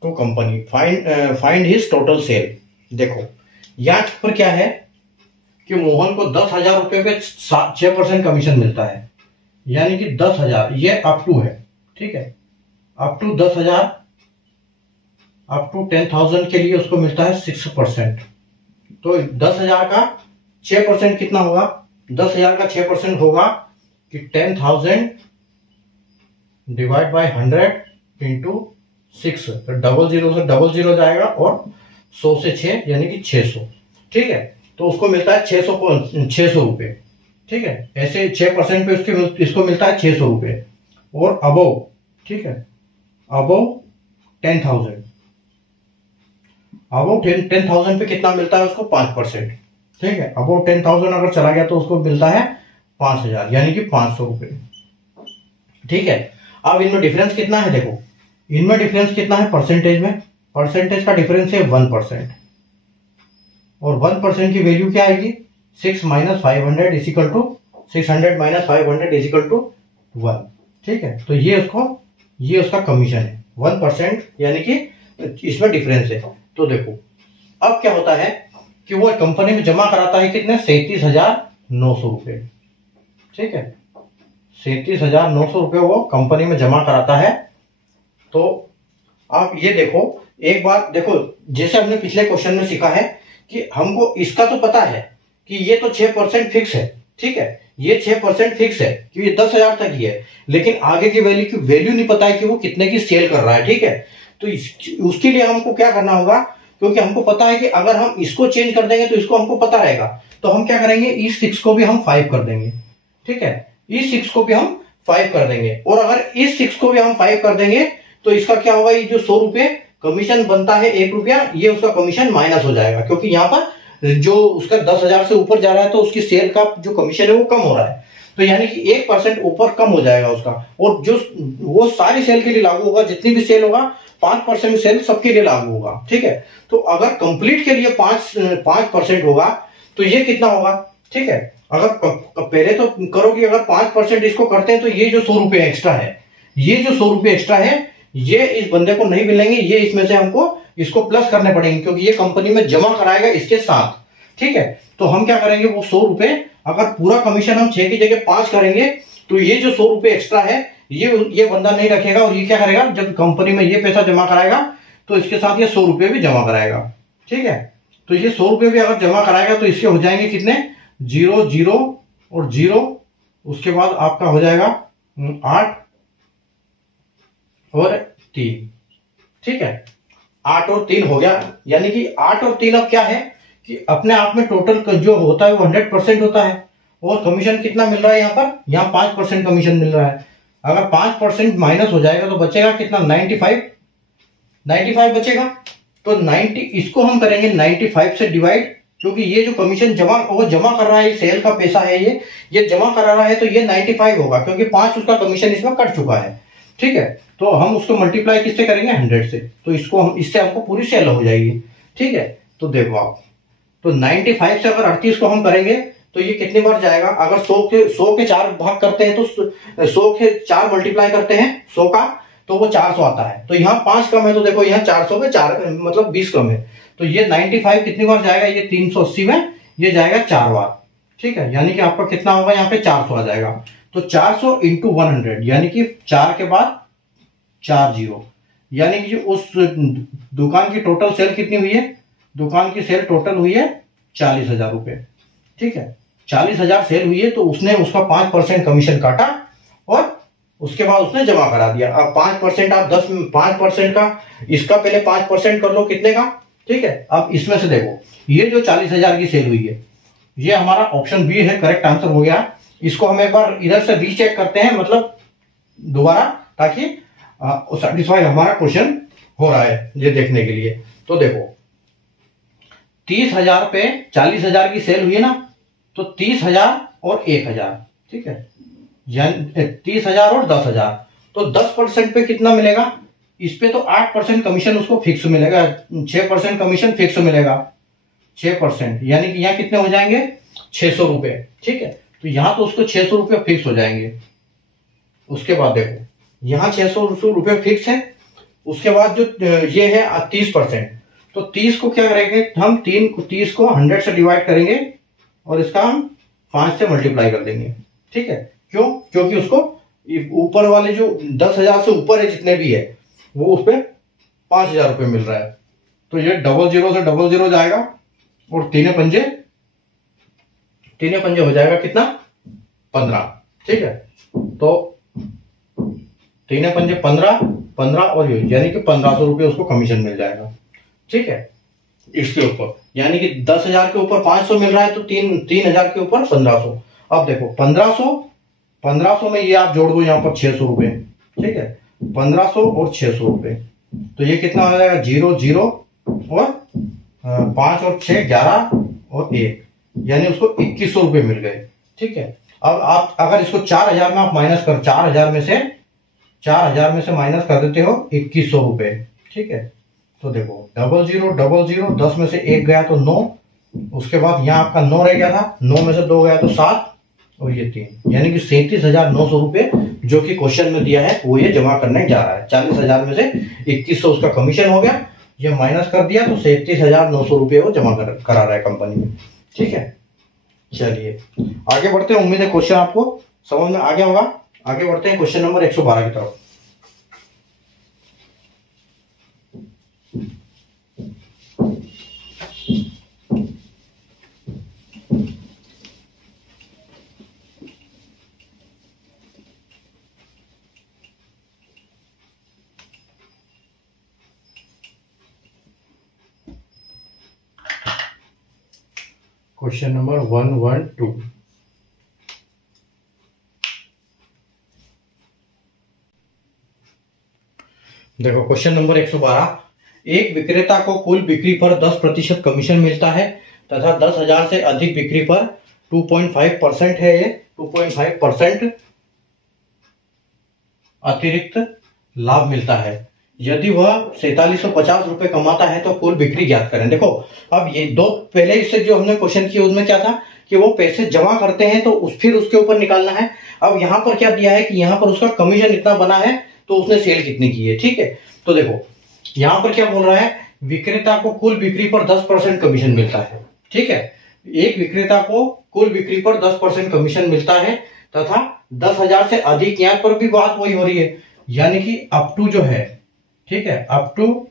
तो company find his total sale. देखो यहाँ पर क्या है कि मोहन को 10,000 रुपए पे 6% कमीशन मिलता है, यानी कि 10,000 ये अप टू है। ठीक है, अप टू 10,000 अप टू 10,000 के लिए उसको मिलता है 6%। तो 10,000 का 6% कितना होगा, 10,000 का 6% होगा कि 10,000 डिवाइड बाय 100 इंटू 6, तो 00 से 00 जाएगा और 100 से 6 यानी कि 600। ठीक है, तो उसको मिलता है 600 रुपए। ठीक है, ऐसे 6% पे इसको मिलता है 600 रुपए। और अबव, ठीक है, अबव 10,000, अबव 10,000 पे कितना मिलता है उसको 5%। ठीक है, अबव 10,000 अगर चला गया तो उसको मिलता है 5,000 यानी कि 500 रुपए। ठीक है, अब इनमें डिफरेंस कितना है, देखो इनमें डिफरेंस कितना है परसेंटेज में, परसेंटेज का डिफरेंस है 1%, और 1% की वैल्यू क्या आएगी 6 minus 500 equal to 600 minus 500 equal to 1। ठीक है, तो ये उसका कमीशन है 1%, यानी कि इसमें डिफरेंस है। तो देखो अब क्या होता है कि वो कंपनी में जमा कराता है कितने 37,900 रुपए। ठीक है, 37,900 रुपए वो कंपनी में जमा कराता है। तो आप ये देखो, एक बात देखो, जैसे हमने पिछले क्वेश्चन में सीखा है कि हमको इसका तो पता है कि ये तो 6% फिक्स है। ठीक है, ये 6% फिक्स है कि ये 10,000 तक ही है, लेकिन आगे की वैल्यू नहीं पता है कि वो कितने की सेल कर रहा है। ठीक है, तो उसके लिए हमको क्या करना होगा, क्योंकि हमको पता है कि अगर हम इसको चेंज कर देंगे तो इसको हमको पता रहेगा, तो हम क्या करेंगे इस 6 को भी हम 5 कर देंगे। ठीक है, इस 6 को भी हम 5 कर देंगे, और अगर इस 6 को भी हम 5 कर देंगे तो इसका क्या होगा, ये जो 100 रुपए कमीशन बनता है 1 रुपया, ये उसका कमीशन माइनस हो जाएगा, क्योंकि यहाँ पर जो उसका 10,000 से ऊपर जा रहा है तो उसकी सेल का जो कमीशन है वो कम हो रहा है, तो यानी कि 1% ऊपर कम हो जाएगा उसका, और जो वो सारी सेल के लिए लागू होगा, जितनी भी सेल होगा 5% सेल सबके लिए लागू होगा। ठीक है, तो अगर कंप्लीट के लिए 5% होगा तो ये कितना होगा। ठीक है, अगर पहले तो करो कि अगर 5% इसको करते हैं तो ये जो 100 रुपए एक्स्ट्रा है, ये जो 100 रुपए एक्स्ट्रा है ये इस बंदे को नहीं मिलेंगे, ये इसमें से हमको इसको प्लस करने पड़ेंगे, क्योंकि ये कंपनी में जमा कराएगा इसके साथ। ठीक है, तो हम क्या करेंगे, वो 100 रुपए अगर पूरा कमीशन हम 6 की जगह 5 करेंगे तो ये जो 100 रुपए एक्स्ट्रा है ये बंदा नहीं रखेगा, और ये क्या करेगा, जब कंपनी में ये पैसा जमा कराएगा तो इसके साथ ये 100 रुपए भी जमा कराएगा। ठीक है, तो ये 100 रुपए भी अगर जमा कराएगा तो इसके हो जाएंगे कितने, 0 0 और 0, उसके बाद आपका हो जाएगा 8 और 3। ठीक है, 8 और 3 हो गया, यानी कि 8 और 3 अब क्या है कि अपने आप में टोटल जो होता है वो 100% होता है, और कमीशन कितना मिल रहा है यहाँ पर, यहाँ 5% कमीशन मिल रहा है। अगर 5% माइनस हो जाएगा तो बचेगा कितना, 95 बचेगा। तो 90 इसको हम करेंगे 95 से डिवाइड, क्योंकि ये जो कमीशन जमा कर रहा है, सेल का पैसा है, ये जमा करा रहा है, तो ये 95 होगा, क्योंकि 5 उसका कमीशन इसमें कट चुका है। ठीक है, तो हम उसको मल्टीप्लाई किससे करेंगे, 100 से, तो इसको हम इससे हमको पूरी सेल हो जाएगी। ठीक है, तो देखो आप, तो 95 से अगर 38 को हम करेंगे तो ये कितनी बार जाएगा, अगर 100 के 4 भाग करते हैं तो 100 के 4 मल्टीप्लाई करते हैं 100 का, तो वो 400 आता है। तो यहाँ 5 कम है, तो देखो यहाँ 400 में 4 मतलब 20 कम है, तो ये 95 कितनी बार जाएगा, ये 380 में ये जाएगा 4 बार। ठीक है, यानी कि आपका कितना होगा, यहाँ पे 400 आ जाएगा। तो 400 इंटू 100, यानी कि 4 के बाद 4 0, यानी कि उस दुकान की टोटल सेल कितनी हुई है, दुकान की सेल टोटल हुई है 40,000 रुपए। ठीक है, 40,000 सेल हुई है, तो उसने उसका 5% कमीशन काटा और उसके बाद उसने जमा करा दिया। अब 5% आप 5% का, इसका पहले 5% कर लो कितने का। ठीक है, अब इसमें से देखो, ये जो 40,000 की सेल हुई है, ये हमारा ऑप्शन बी है, करेक्ट आंसर हो गया। इसको हम एक बार इधर से रीचेक करते हैं, मतलब दोबारा, ताकि सेटिस्फाई हमारा क्वेश्चन हो रहा है ये देखने के लिए। तो देखो 30,000 पे 40,000 की सेल हुई है ना, तो 30,000 और 1,000। ठीक है, यानी 30,000 और 10,000, तो 10% पे कितना मिलेगा, इस पे तो 8% कमीशन उसको फिक्स मिलेगा, 6% कमीशन फिक्स मिलेगा, 6%, यानी कि यहाँ कितने हो जाएंगे, 600 रुपए। ठीक है, तो यहाँ तो उसको 600 रुपए फिक्स हो जाएंगे। उसके बाद देखो यहाँ 600 रुपए फिक्स है, उसके बाद जो ये है 30%, तो 30 को क्या करेंगे हम, 30 को 100 से डिवाइड करेंगे और इसका हम 5 से मल्टीप्लाई कर देंगे। ठीक है, क्यों, क्योंकि उसको ऊपर वाले जो 10,000 से ऊपर है जितने भी है वो उस पर 5,000 रुपये मिल रहा है, तो ये 00 से 00 जाएगा, और तीने पंजे हो जाएगा कितना, 15। ठीक है, तो तीने पंजे 15 और यानी कि 1,500 रुपये उसको कमीशन मिल जाएगा। ठीक है, इसके ऊपर, यानी कि 10,000 के ऊपर 500 मिल रहा है, तो 3,000 के ऊपर 1,500। अब देखो 1500 में ये आप जोड़ दो यहाँ पर 600 रुपए। ठीक है, 1500 और 600 रुपए, तो ये कितना हो जाएगा, 0 0 और 5 और 6 11 और 1, यानी उसको 2,100 रुपये मिल गए। ठीक है, अब आप अगर इसको 4,000 में आप माइनस कर, 4,000 में से माइनस कर देते हो 2,100 रुपये। ठीक है, तो देखो 00 00, 10 में से 1 गया तो 9, उसके बाद यहाँ आपका 9 रह गया था, 9 में से 2 गया तो 7, और ये 3, यानी कि 37,900 रुपये जो कि क्वेश्चन में दिया है वो ये जमा करने जा रहा है। 40,000 में से 2,100 उसका कमीशन हो गया, ये माइनस कर दिया, तो 37,900 रुपये वो जमा करा रहा है कंपनी में। ठीक है, चलिए आगे बढ़ते हैं, उम्मीद है क्वेश्चन आपको समझ में आ गया होगा। आगे बढ़ते हैं क्वेश्चन नंबर 112 की तरफ। क्वेश्चन नंबर 112, देखो क्वेश्चन नंबर 112, एक विक्रेता को कुल बिक्री पर 10% कमीशन मिलता है तथा 10,000 से अधिक बिक्री पर 2.5% है, ये 2.5% अतिरिक्त लाभ मिलता है। यदि वह 4750 रुपए कमाता है तो कुल बिक्री ज्ञात करें। देखो अब ये दो पहले इससे जो हमने क्वेश्चन किया उसमें क्या था कि वो पैसे जमा करते हैं तो फिर उसके ऊपर निकालना है। अब यहां पर क्या दिया है कि यहां पर उसका कमीशन इतना बना है तो उसने सेल कितनी की है। ठीक है, तो देखो यहां पर क्या बोल रहा है, विक्रेता को कुल बिक्री पर 10% कमीशन मिलता है। ठीक है, एक विक्रेता को कुल बिक्री पर 10% कमीशन मिलता है तथा 10,000 से अधिक, यहां पर भी बात वही हो रही है, यानी कि अप टू जो है, ठीक है, अप टू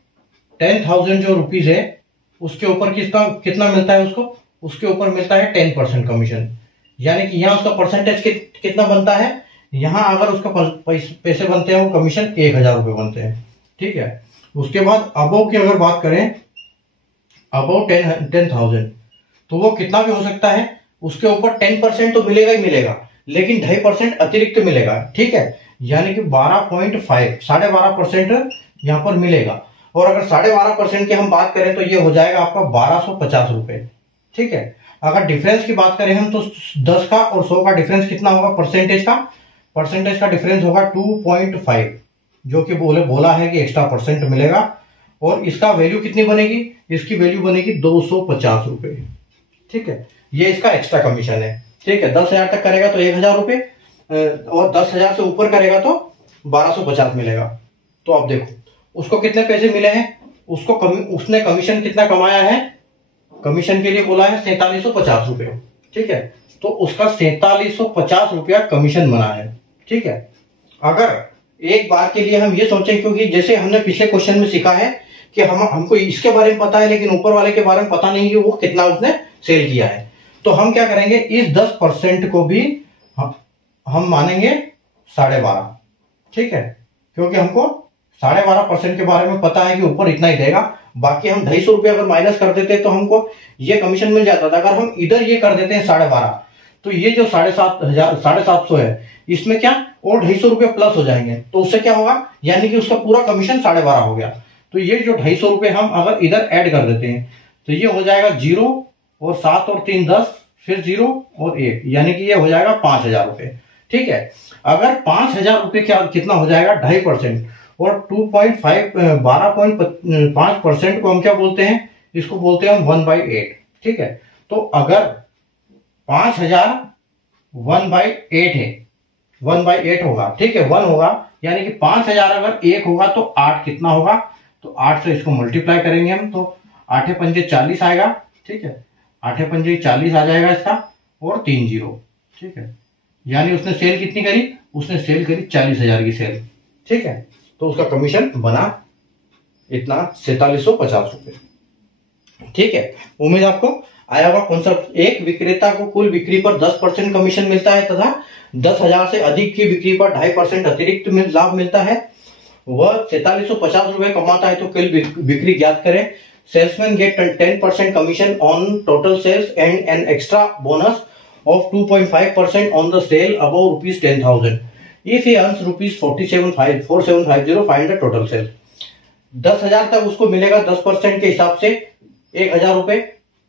10,000 जो रुपीज है उसके ऊपर किसका कितना मिलता है, उसके ऊपर मिलता है 10% कमीशन। यानी कि यहाँ उसका परसेंटेज कितना बनता है, यहां अगर उसका पैसे बनते हैं वो कमीशन 1,000 रुपए बनते हैं। ठीक है, उसके बाद अबव की अगर बात करें, अबव 10,000 तो वो कितना भी हो सकता है, उसके ऊपर 10% तो मिलेगा ही मिलेगा, लेकिन 2.5% अतिरिक्त मिलेगा। ठीक है, यानी कि 12.5% यहां पर मिलेगा। और अगर 12.5% की हम बात करें तो ये हो जाएगा आपका 1,250 रुपए। ठीक है, अगर डिफरेंस की बात करें हम तो 10 का और 100 का डिफरेंस कितना होगा, परसेंटेज का डिफरेंस होगा 2.5, जो कि बोला है कि एक्स्ट्रा परसेंट मिलेगा। और इसका वैल्यू कितनी बनेगी, इसकी वैल्यू बनेगी 250 रुपए। ठीक है, ये इसका एक्स्ट्रा कमीशन है। ठीक है, 10,000 तक करेगा तो 1,000 रुपए और 10,000 से ऊपर करेगा तो 1,250 मिलेगा। तो अब देखो उसको कितने पैसे मिले हैं, उसने कमीशन कितना कमाया है, कमीशन के लिए बोला है 4750 रुपए। ठीक है, तो उसका 4750 रुपया कमीशन बना है। ठीक है, अगर एक बार के लिए हम ये सोचें, क्योंकि जैसे हमने पिछले क्वेश्चन में सीखा है कि हमको इसके बारे में पता है लेकिन ऊपर वाले के बारे में पता नहीं कि वो कितना उसने सेल किया है, तो हम क्या करेंगे, इस 10% को भी हम मानेंगे 12.5। ठीक है, क्योंकि हमको 12.5% के बारे में पता है कि ऊपर इतना ही देगा, बाकी हम 250 रुपये अगर माइनस कर देते तो हमको ये कमीशन मिल जाता था। अगर हम इधर ये कर देते हैं 12.5, तो ये जो 750 है इसमें क्या और 250 रुपये प्लस हो जाएंगे, तो उससे क्या होगा, यानी कि उसका पूरा कमीशन 12.5 हो गया। तो ये जो 250 रुपये हम अगर इधर ऐड कर देते हैं तो ये हो जाएगा 0 और 7 और 3 10, फिर 0 और 1, यानी कि ये हो जाएगा 5,000 रुपये। ठीक है, अगर 5,000 रुपये क्या कितना हो जाएगा, 2.5%, और 12.5% को हम क्या बोलते हैं, इसको बोलते हैं हम 1/8। ठीक है, तो अगर 5,000 1/8 है, 1/8 होगा। ठीक है, 1 होगा, यानी कि 5,000 अगर 1 होगा तो 8 कितना होगा, तो 8 से इसको मल्टीप्लाई करेंगे हम तो 8 पंजे 40 आएगा। ठीक है, 8 पंजे 40 आ जाएगा इसका, और 3 0। ठीक है, यानी उसने सेल कितनी करी, उसने सेल करी 40,000 की सेल। ठीक है, तो उसका कमीशन बना इतना 4750 रुपए। ठीक है, उम्मीद आपको आया होगा कॉन्सेप्ट। एक विक्रेता को कुल बिक्री पर 10% कमीशन मिलता है तथा 10,000 से अधिक की बिक्री पर 2.5% अतिरिक्त लाभ मिलता है। वह 4750 रुपए कमाता है तो कुल बिक्री ज्ञात करें। Salesman get 10% commission on total sales and an extra bonus of 2.5% on the sale above rupees 10,000. If he earns rupees 4750, find the total sale. 10,000 तक उसको मिलेगा 10% के हिसाब से 1,000 रुपए।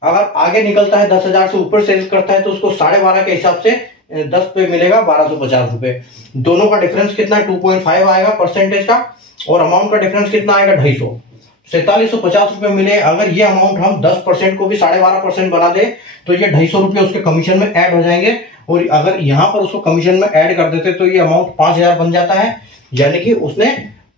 अगर आगे निकलता है 10,000 से ऊपर सेल्स करता है तो उसको 12.5 के हिसाब से 10 पे मिलेगा 1,250 रुपए। दोनों का डिफरेंस कितना है, 2.5 आएगा परसेंटेज का, और अमाउंट का डिफरेंस कितना आएगा, 250। 4750 रुपए मिले। अगर ये अमाउंट हम 10% को भी 12.5% बना दे तो ये 250 रुपए उसके कमीशन में ऐड हो जाएंगे, और अगर यहां पर उसको कमीशन में ऐड कर देते तो ये अमाउंट 5,000 बन जाता है। यानी कि उसने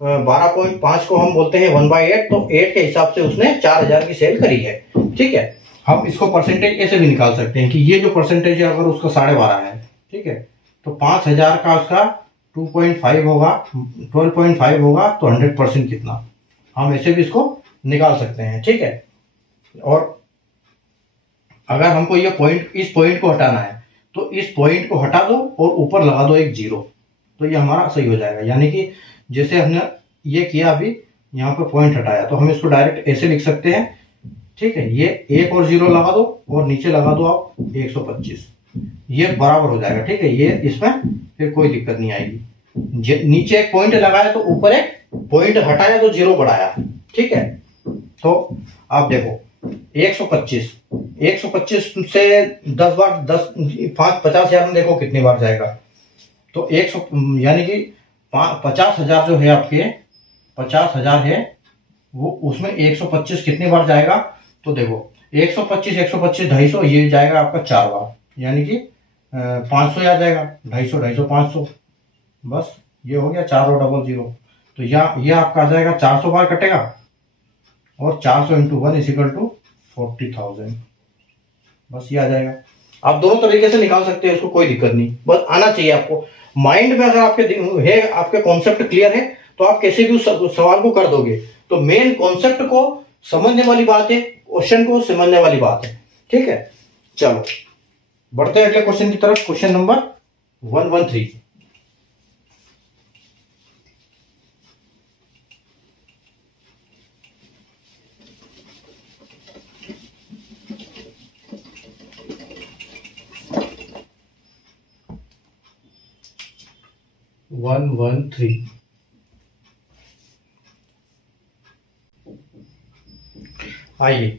12.5 को हम बोलते हैं 1/8, तो 8 के हिसाब से उसने 4,000 की सेल करी है। ठीक है, हम इसको परसेंटेज ऐसे भी निकाल सकते हैं कि ये जो परसेंटेज है अगर उसका 12.5 है, ठीक है, तो 5,000 का उसका 2.5 होगा, 12.5 होगा, तो 100% कितना, हम ऐसे भी इसको निकाल सकते हैं। ठीक है, और अगर हमको ये पॉइंट, इस पॉइंट को हटाना है तो इस पॉइंट को हटा दो और ऊपर लगा दो एक 0, तो ये हमारा सही हो जाएगा। यानी कि जैसे हमने ये किया, अभी यहाँ पे पॉइंट हटाया तो हम इसको डायरेक्ट ऐसे लिख सकते हैं। ठीक है, ये 1 और 0 लगा दो और नीचे लगा दो आप 125, ये बराबर हो जाएगा। ठीक है, ये इसमें फिर कोई दिक्कत नहीं आएगी। नीचे एक पॉइंट लगाया तो ऊपर एक पॉइंट हटाया तो 0 बढ़ाया, ठीक है। तो आप देखो 125 से 10 बार 50,000 में देखो कितनी बार जाएगा। तो 100 यानी कि 50,000 जो है आपके 50,000 है वो, उसमें 125 कितनी बार जाएगा। तो देखो 125 250 ये जाएगा आपका 4 बार, यानी कि 500 आ जाएगा। 250 500, बस ये हो गया 4 और डबल 0। तो ये आपका आ जाएगा 400 बार कटेगा और 400 इंटू 1 इक्वल टू 40,000, बस ये आ जाएगा। आप दोनों तरीके से निकाल सकते हैं, उसको कोई दिक्कत नहीं, बस आना चाहिए आपको माइंड में। अगर आपके कॉन्सेप्ट क्लियर है तो आप कैसे भी उस सवाल को कर दोगे। तो मेन कॉन्सेप्ट को समझने वाली बात है, क्वेश्चन को समझने वाली बात है, ठीक है। चलो बढ़ते हैं अगले क्वेश्चन की तरफ। Question number 113। आइए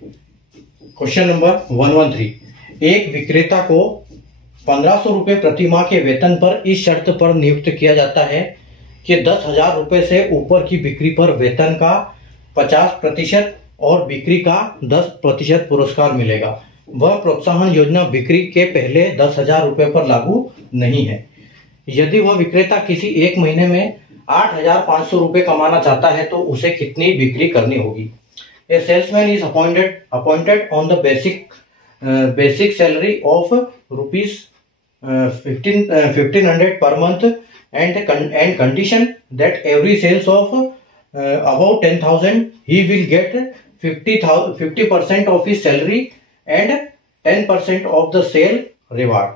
क्वेश्चन नंबर 113। एक विक्रेता को 1500 रुपए प्रति माह के वेतन पर इस शर्त पर नियुक्त किया जाता है कि 10,000 रुपए से ऊपर की बिक्री पर वेतन का 50% और बिक्री का 10% पुरस्कार मिलेगा। वह प्रोत्साहन योजना बिक्री के पहले 10,000 रुपए पर लागू नहीं है। यदि वह विक्रेता किसी एक महीने में 8,500 रुपए कमाना चाहता है तो उसे कितनी बिक्री करनी होगी। A salesman is appointed on the basic salary of rupees 1500 per month and condition that every sales of above 10,000 he will get 50% of his salary and 10% of the sale reward.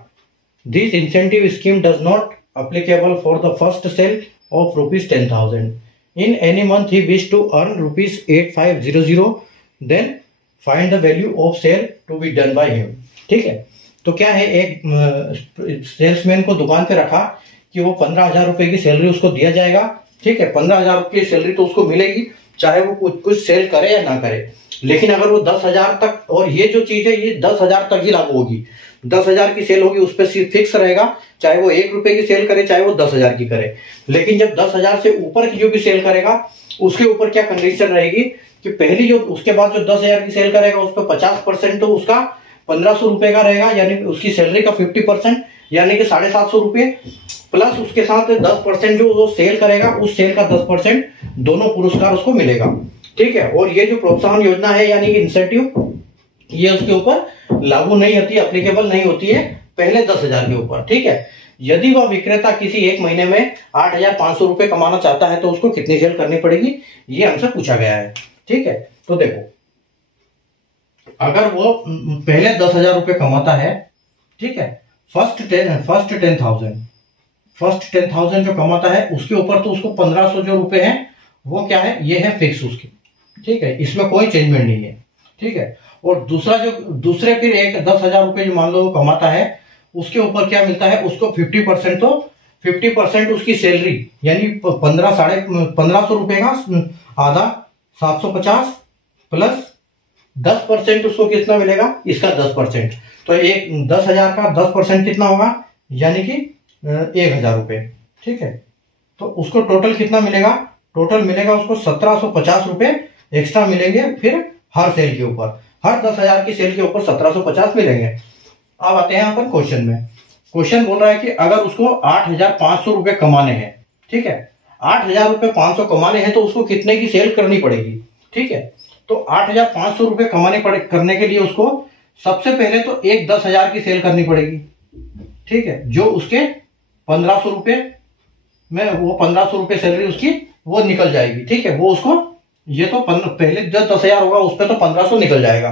This incentive scheme does not applicable for the first sale of rupees 10,000. In any month he wish to earn rupees 8500, then find the value of sale to be done by him. ठीक है। तो क्या है, एक सेल्समैन को दुकान पे रखा कि वो 15,000 रुपए की सैलरी उसको दिया जाएगा, ठीक है। 15,000 रुपए की सैलरी तो उसको मिलेगी चाहे वो कुछ सेल करे या ना करे। लेकिन अगर वो 10,000 तक, और ये जो चीज है ये 10,000 तक ही लागू होगी। 10,000 की सेल होगी उस पर फिक्स रहेगा, चाहे वो 1 रुपए की सेल करे चाहे वो 10,000 की करे। लेकिन जब 10,000 से ऊपर की जो भी सेल करेगा उसके ऊपर क्या कंडीशन रहेगी कि पहली जो उसके बाद जो 10,000 की सेल करेगा उस पर 50% तो उसका 1,500 रुपए का रहेगा, यानी उसकी सैलरी का 50%, यानी कि 750 रुपए, प्लस उसके साथ 10% जो वो सेल करेगा उस सेल का 10% दोनों पुरस्कार उसको मिलेगा, ठीक है। और ये जो प्रोत्साहन योजना है यानी कि इंसेंटिव, ये उसके ऊपर लागू नहीं होती, एप्लीकेबल नहीं होती है पहले 10,000 के ऊपर, ठीक है। यदि वह विक्रेता किसी एक महीने में 8,500 रुपए कमाना चाहता है तो उसको कितनी सेल करनी पड़ेगी, ये हमसे पूछा गया है, ठीक है। तो देखो अगर वो पहले 10,000 रुपए कमाता है, ठीक है, फर्स्ट 10,000 जो कमाता है उसके ऊपर तो उसको 1,500 जो रुपए हैं वो क्या है, ये है फिक्स उसकी, ठीक है, इसमें कोई चेंजमेंट नहीं है, ठीक है। और दूसरे फिर एक 10,000 रुपए जो मान लो वो कमाता है उसके ऊपर क्या मिलता है उसको 50%, तो 50% उसकी सैलरी यानी 1,500 रुपए का आधा 750 प्लस 10% उसको कितना मिलेगा, इसका 10%। तो एक 10,000 का 10% कितना होगा, यानी कि 1,000 रुपए, ठीक है। तो उसको टोटल कितना मिलेगा, टोटल मिलेगा उसको 1,750 रुपए एक्स्ट्रा मिलेंगे फिर हर सेल के ऊपर, हर 10,000 की सेल के ऊपर 1,750 मिलेंगे। अब आते हैं अपन क्वेश्चन में। क्वेश्चन बोल रहा है कि अगर उसको 8,500 रुपए कमाने हैं, ठीक है, 8,500 कमाने हैं तो उसको कितने की सेल करनी पड़ेगी, ठीक है। तो 8,500 रुपए करने के लिए उसको सबसे पहले तो एक 10,000 की सेल करनी पड़ेगी, ठीक है, जो उसके 1,500 रुपए में वो 1,500 रुपए सैलरी उसकी वो निकल जाएगी, ठीक है। वो उसको ये तो पहले जो 10,000 होगा उस पर तो 1,500 निकल जाएगा,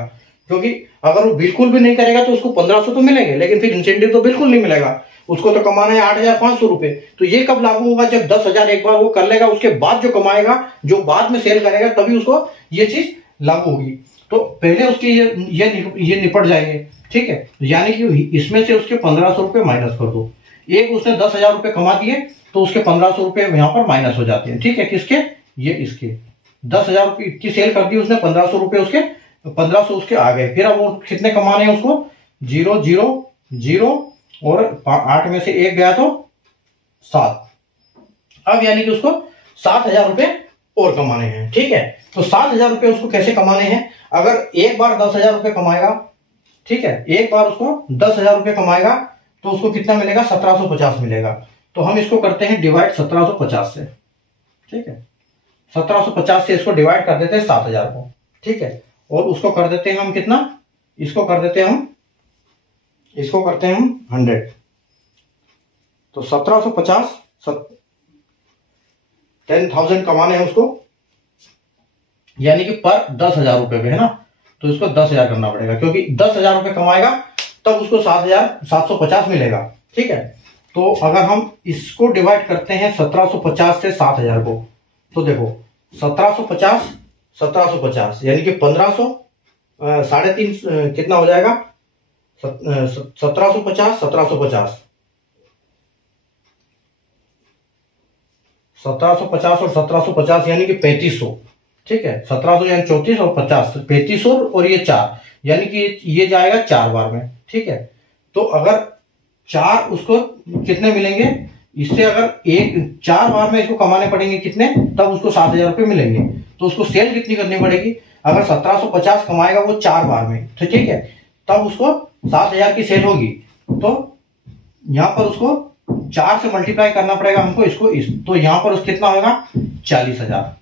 क्योंकि अगर वो बिल्कुल भी नहीं करेगा तो उसको 1,500 तो मिलेंगे, लेकिन फिर इंसेंटिव तो बिल्कुल नहीं मिलेगा, उसको तो कमाना है 8,500 रुपए। तो ये कब लागू होगा, जब 10,000 एक बार वो कर लेगा उसके बाद जो कमाएगा, जो बाद में सेल करेगा तभी उसको ये चीज लागू होगी। तो पहले उसके ये निपट जाएंगे, ठीक है। यानी कि इसमें से उसके 1,500 रुपए माइनस कर दो, एक उसने 10,000 रुपए कमा दिए तो उसके 1,500 रुपए यहां पर माइनस हो जाते हैं, ठीक है, किसके, ये इसके 10,000 की सेल कर दी उसने, 1500 रुपए उसके, 1500 उसके आ गए। फिर अब वो कितने कमाने हैं उसको, 0 0 0 और 8 में से 1 गया तो 7। अब यानी कि उसको 7,000 रुपए और कमाने हैं। ठीक है, तो 7,000 रुपए उसको कैसे कमाने हैं, अगर एक बार 10,000 रुपए कमाएगा, ठीक है, एक बार उसको 10,000 रुपए कमाएगा तो उसको कितना मिलेगा, 1750 मिलेगा। तो हम इसको करते हैं डिवाइड 1750 से। ठीक है, 1750 से इसको डिवाइड कर देते हैं 7,000 को। ठीक है, और उसको कर देते हैं हम कितना, इसको कर देते हैं हम, इसको करते हैं हम 100। तो 1750 10,000 कमाने हैं उसको, यानी कि पर 10,000 रुपए पे, है ना। तो इसको 10,000 करना पड़ेगा, क्योंकि 10,000 रुपए कमाएगा तब उसको 7,750 मिलेगा। ठीक है, तो अगर हम इसको डिवाइड करते हैं 1750 से 7,000 को, तो देखो 1750 यानी कि 1500, 3.5 कितना हो जाएगा, 1750 1750 और 1750 यानी कि 3500। ठीक है, 1700 यानी 34 और 50 3500 और ये 4 यानी कि ये जाएगा 4 बार में। ठीक है, तो अगर 4 उसको कितने मिलेंगे, इससे अगर 4 बार में इसको कमाने पड़ेंगे कितने, तब उसको 7,000 रुपये मिलेंगे। तो उसको सेल कितनी करनी पड़ेगी, अगर 1750 कमाएगा वो 4 बार में, तो ठीक है, तब उसको 7,000 की सेल होगी। तो यहां पर उसको 4 से मल्टीप्लाई करना पड़ेगा हमको इसको, तो यहां पर कितना होगा, 40,000।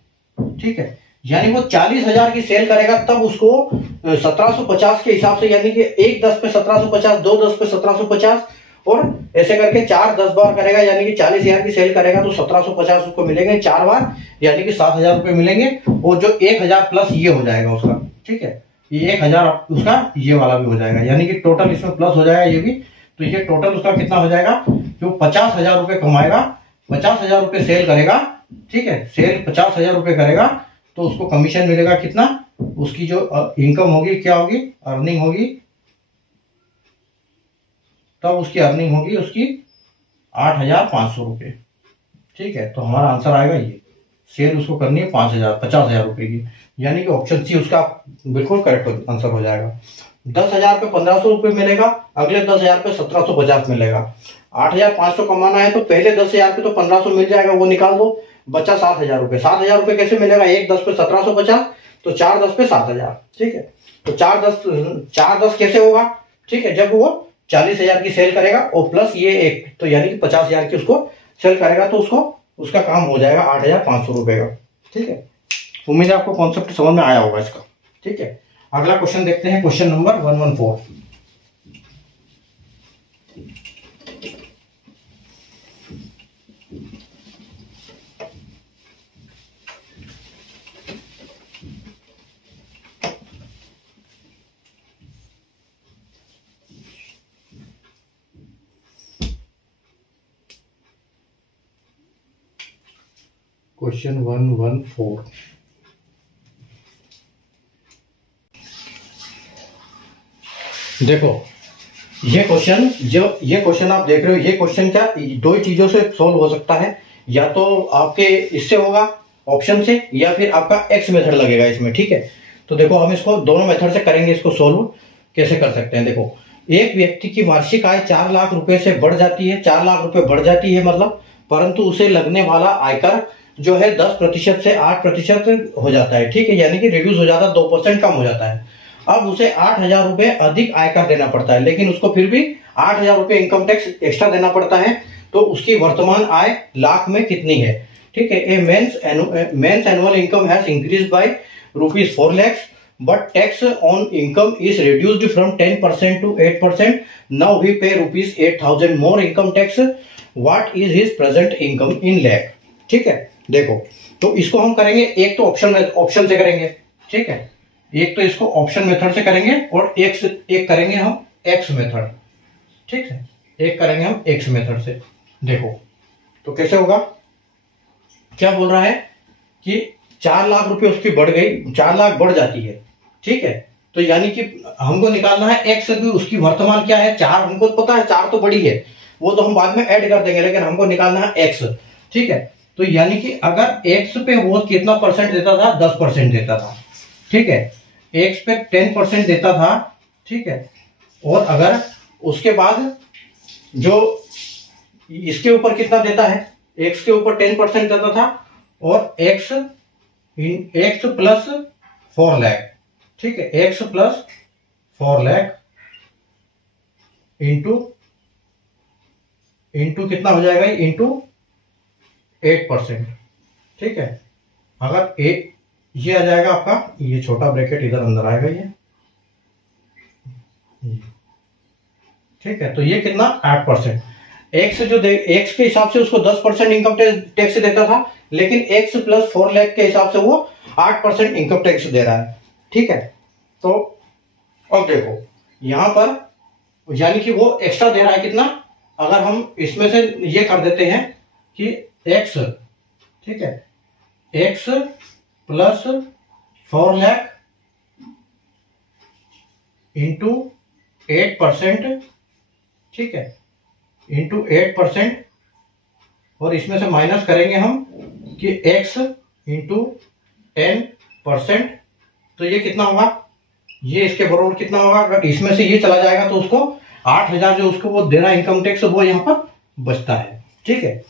ठीक है, यानी वो 40,000 की सेल करेगा तब उसको 1750 के हिसाब से, यानी कि 1 10 पे 1750, 2 10 पे 1750 और ऐसे करके 4 10 बार करेगा, यानी कि 40,000 की सेल करेगा तो 1750 उसको मिलेंगे 4 बार, यानी कि 7,000 रुपए मिलेंगे। और जो 1,000 प्लस ये हो जाएगा उसका, ठीक है, ये 1,000 उसका ये वाला भी हो जाएगा, यानी कि टोटल इसमें प्लस हो जाएगा ये भी। तो ये टोटल उसका कितना हो जाएगा, जो 50,000 रुपए कमाएगा, 50,000 रुपए सेल करेगा। ठीक है, सेल 50,000 रुपए करेगा तो उसको कमीशन मिलेगा कितना, उसकी जो इनकम होगी क्या होगी, अर्निंग होगी, तब उसकी अर्निंग होगी उसकी 8,500 रुपए। ठीक है, तो हमारा आंसर आएगा ये, सेल उसको करनी है 50,000 रुपए की, यानी कि ऑप्शन सी उसका बिल्कुल करेक्ट आंसर हो जाएगा। 10,000 पे 1,500 रुपए मिलेगा, अगले 10,000 पे 1,750 मिलेगा। 8,500 कमाना है तो पहले 10,000 पे तो 1,500 मिल जाएगा, वो निकाल दो, बचा 7,000 रुपए। 7,000 रुपए कैसे मिलेगा, 1 10 पे 1,750, तो 4 10 पे 7,000। ठीक है, तो 4 10 कैसे होगा, ठीक है, जब वो 40,000 की सेल करेगा और प्लस ये 1, तो यानी कि 50,000 की उसको सेल करेगा तो उसको उसका काम हो जाएगा 8,500 रुपए का। ठीक है, उम्मीद है आपको कॉन्सेप्ट समझ में आया होगा इसका। ठीक है, अगला क्वेश्चन देखते हैं, क्वेश्चन नंबर 114। क्वेश्चन 114, देखो ये क्वेश्चन आप देख रहे हो, ये क्वेश्चन क्या दो ही चीजों से सॉल्व हो सकता है, या तो आपके इससे होगा ऑप्शन से, या फिर आपका एक्स मेथड लगेगा इसमें। ठीक है, तो देखो हम इसको दोनों मेथड से करेंगे, इसको सोल्व कैसे कर सकते हैं। देखो, एक व्यक्ति की वार्षिक आय 4 लाख रुपए से बढ़ जाती है, 4 लाख रुपए बढ़ जाती है मतलब, परंतु उसे लगने वाला आयकर जो है 10% से 8% हो जाता है। ठीक है, यानी कि रिड्यूस हो जाता है, 2% कम हो जाता है। अब उसे 8,000 रुपए अधिक आयकर देना पड़ता है, लेकिन उसको फिर भी 8,000 रुपए इनकम टैक्स एक्स्ट्रा देना पड़ता है। तो उसकी वर्तमान आय लाख में कितनी है। ठीक है, A man's annual income has increase by ₹4 lakhs, but tax on income is reduced from 10% to 8%. Now he pay ₹8,000 more income tax. What is his present income in lakh? ठीक है, देखो तो इसको हम करेंगे, एक तो ऑप्शन से करेंगे। ठीक है, एक तो इसको ऑप्शन मेथड से करेंगे और एक करेंगे हम एक्स मेथड। ठीक है, एक करेंगे हम एक्स मेथड से। देखो तो कैसे होगा, क्या बोल रहा है कि 4 लाख रुपए उसकी बढ़ गई, 4 लाख बढ़ जाती है। ठीक है, तो यानी कि हमको निकालना है एक्स की, उसकी वर्तमान क्या है 4, हमको पता है 4 तो बड़ी है, वो तो हम बाद में ऐड कर देंगे, लेकिन हमको निकालना है एक्स। ठीक है, तो यानी कि अगर एक्स पे वो कितना परसेंट देता था, 10% देता था, ठीक है, एक्स पे 10% देता था, ठीक है, और अगर उसके बाद जो इसके ऊपर कितना देता है, एक्स के ऊपर 10% देता था और एक्स प्लस 4 लाख, ठीक है, एक्स प्लस 4 लाख इंटू कितना हो जाएगा, इंटू 8%, ठीक है। अगर ये आ जाएगा आपका, ये छोटा ब्रैकेट इधर अंदर आएगा ये, ठीक है, तो ये कितना 8%। एक्स जो एक्स के हिसाब से उसको 10% इनकम टैक्स देता था, लेकिन एक्स प्लस 4 लाख के हिसाब से वो 8% इनकम टैक्स दे रहा है, ठीक है। तो अब देखो यहां पर यानी कि वो एक्स्ट्रा दे रहा है कितना, अगर हम इसमें से ये कर देते हैं कि एक्स, ठीक है, एक्स प्लस 4 लाख इंटू 8%, ठीक है, इंटू 8%, और इसमें से माइनस करेंगे हम कि x इंटू 10%, तो ये कितना होगा, ये इसके बराबर कितना होगा, अगर इसमें से ये चला जाएगा तो उसको 8,000 जो उसको वो दे रहा है इनकम टैक्स, वो यहाँ पर बचता है, ठीक है।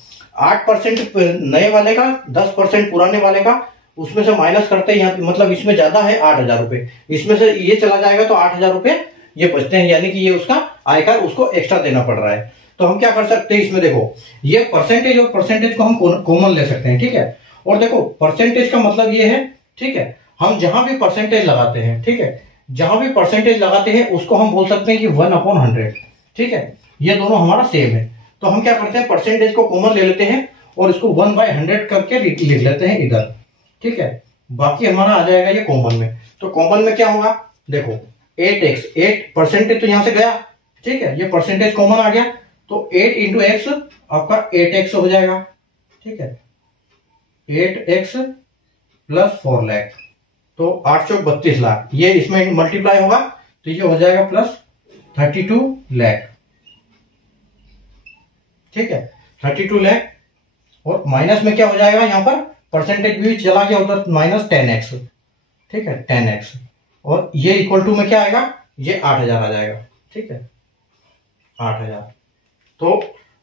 8% नए वाले का, 10% पुराने वाले का, उसमें से माइनस करते हैं यहाँ, मतलब इसमें ज्यादा है 8,000 रुपए, इसमें से ये चला जाएगा तो 8,000 रुपए ये बचते हैं, यानी कि ये उसका आयकर उसको एक्स्ट्रा देना पड़ रहा है। तो हम क्या कर सकते हैं इसमें, देखो ये परसेंटेज और परसेंटेज को हम कॉमन ले सकते हैं, ठीक है। और देखो परसेंटेज का मतलब ये है, ठीक है, हम जहां भी परसेंटेज लगाते हैं, ठीक है, जहां भी परसेंटेज लगाते हैं उसको हम बोल सकते हैं कि 1/100, ठीक है, ये दोनों हमारा सेम है। तो हम क्या करते हैं, परसेंटेज को कॉमन ले लेते हैं और इसको 1/100 करके लिख लेते हैं इधर, ठीक है, बाकी हमारा आ जाएगा ये कॉमन में। तो कॉमन में क्या होगा, देखो 8x, 8 परसेंटेज तो यहां से गया, ठीक है, ये परसेंटेज कॉमन आ गया, तो 8 इंटू एक्स आपका 8x हो जाएगा, ठीक है, 8x प्लस 4 लाख, तो 8 चौक 32 लाख, ये इसमें मल्टीप्लाई होगा तो ये हो जाएगा प्लस 32 लाख, ठीक है, 32 लाख, और माइनस में क्या हो जाएगा, यहां पर परसेंटेज भी चला गया उधर, माइनस 10x, ठीक है, 10x, और ये इक्वल टू में क्या आएगा, ये 8,000 आ जाएगा, ठीक है, 8,000। तो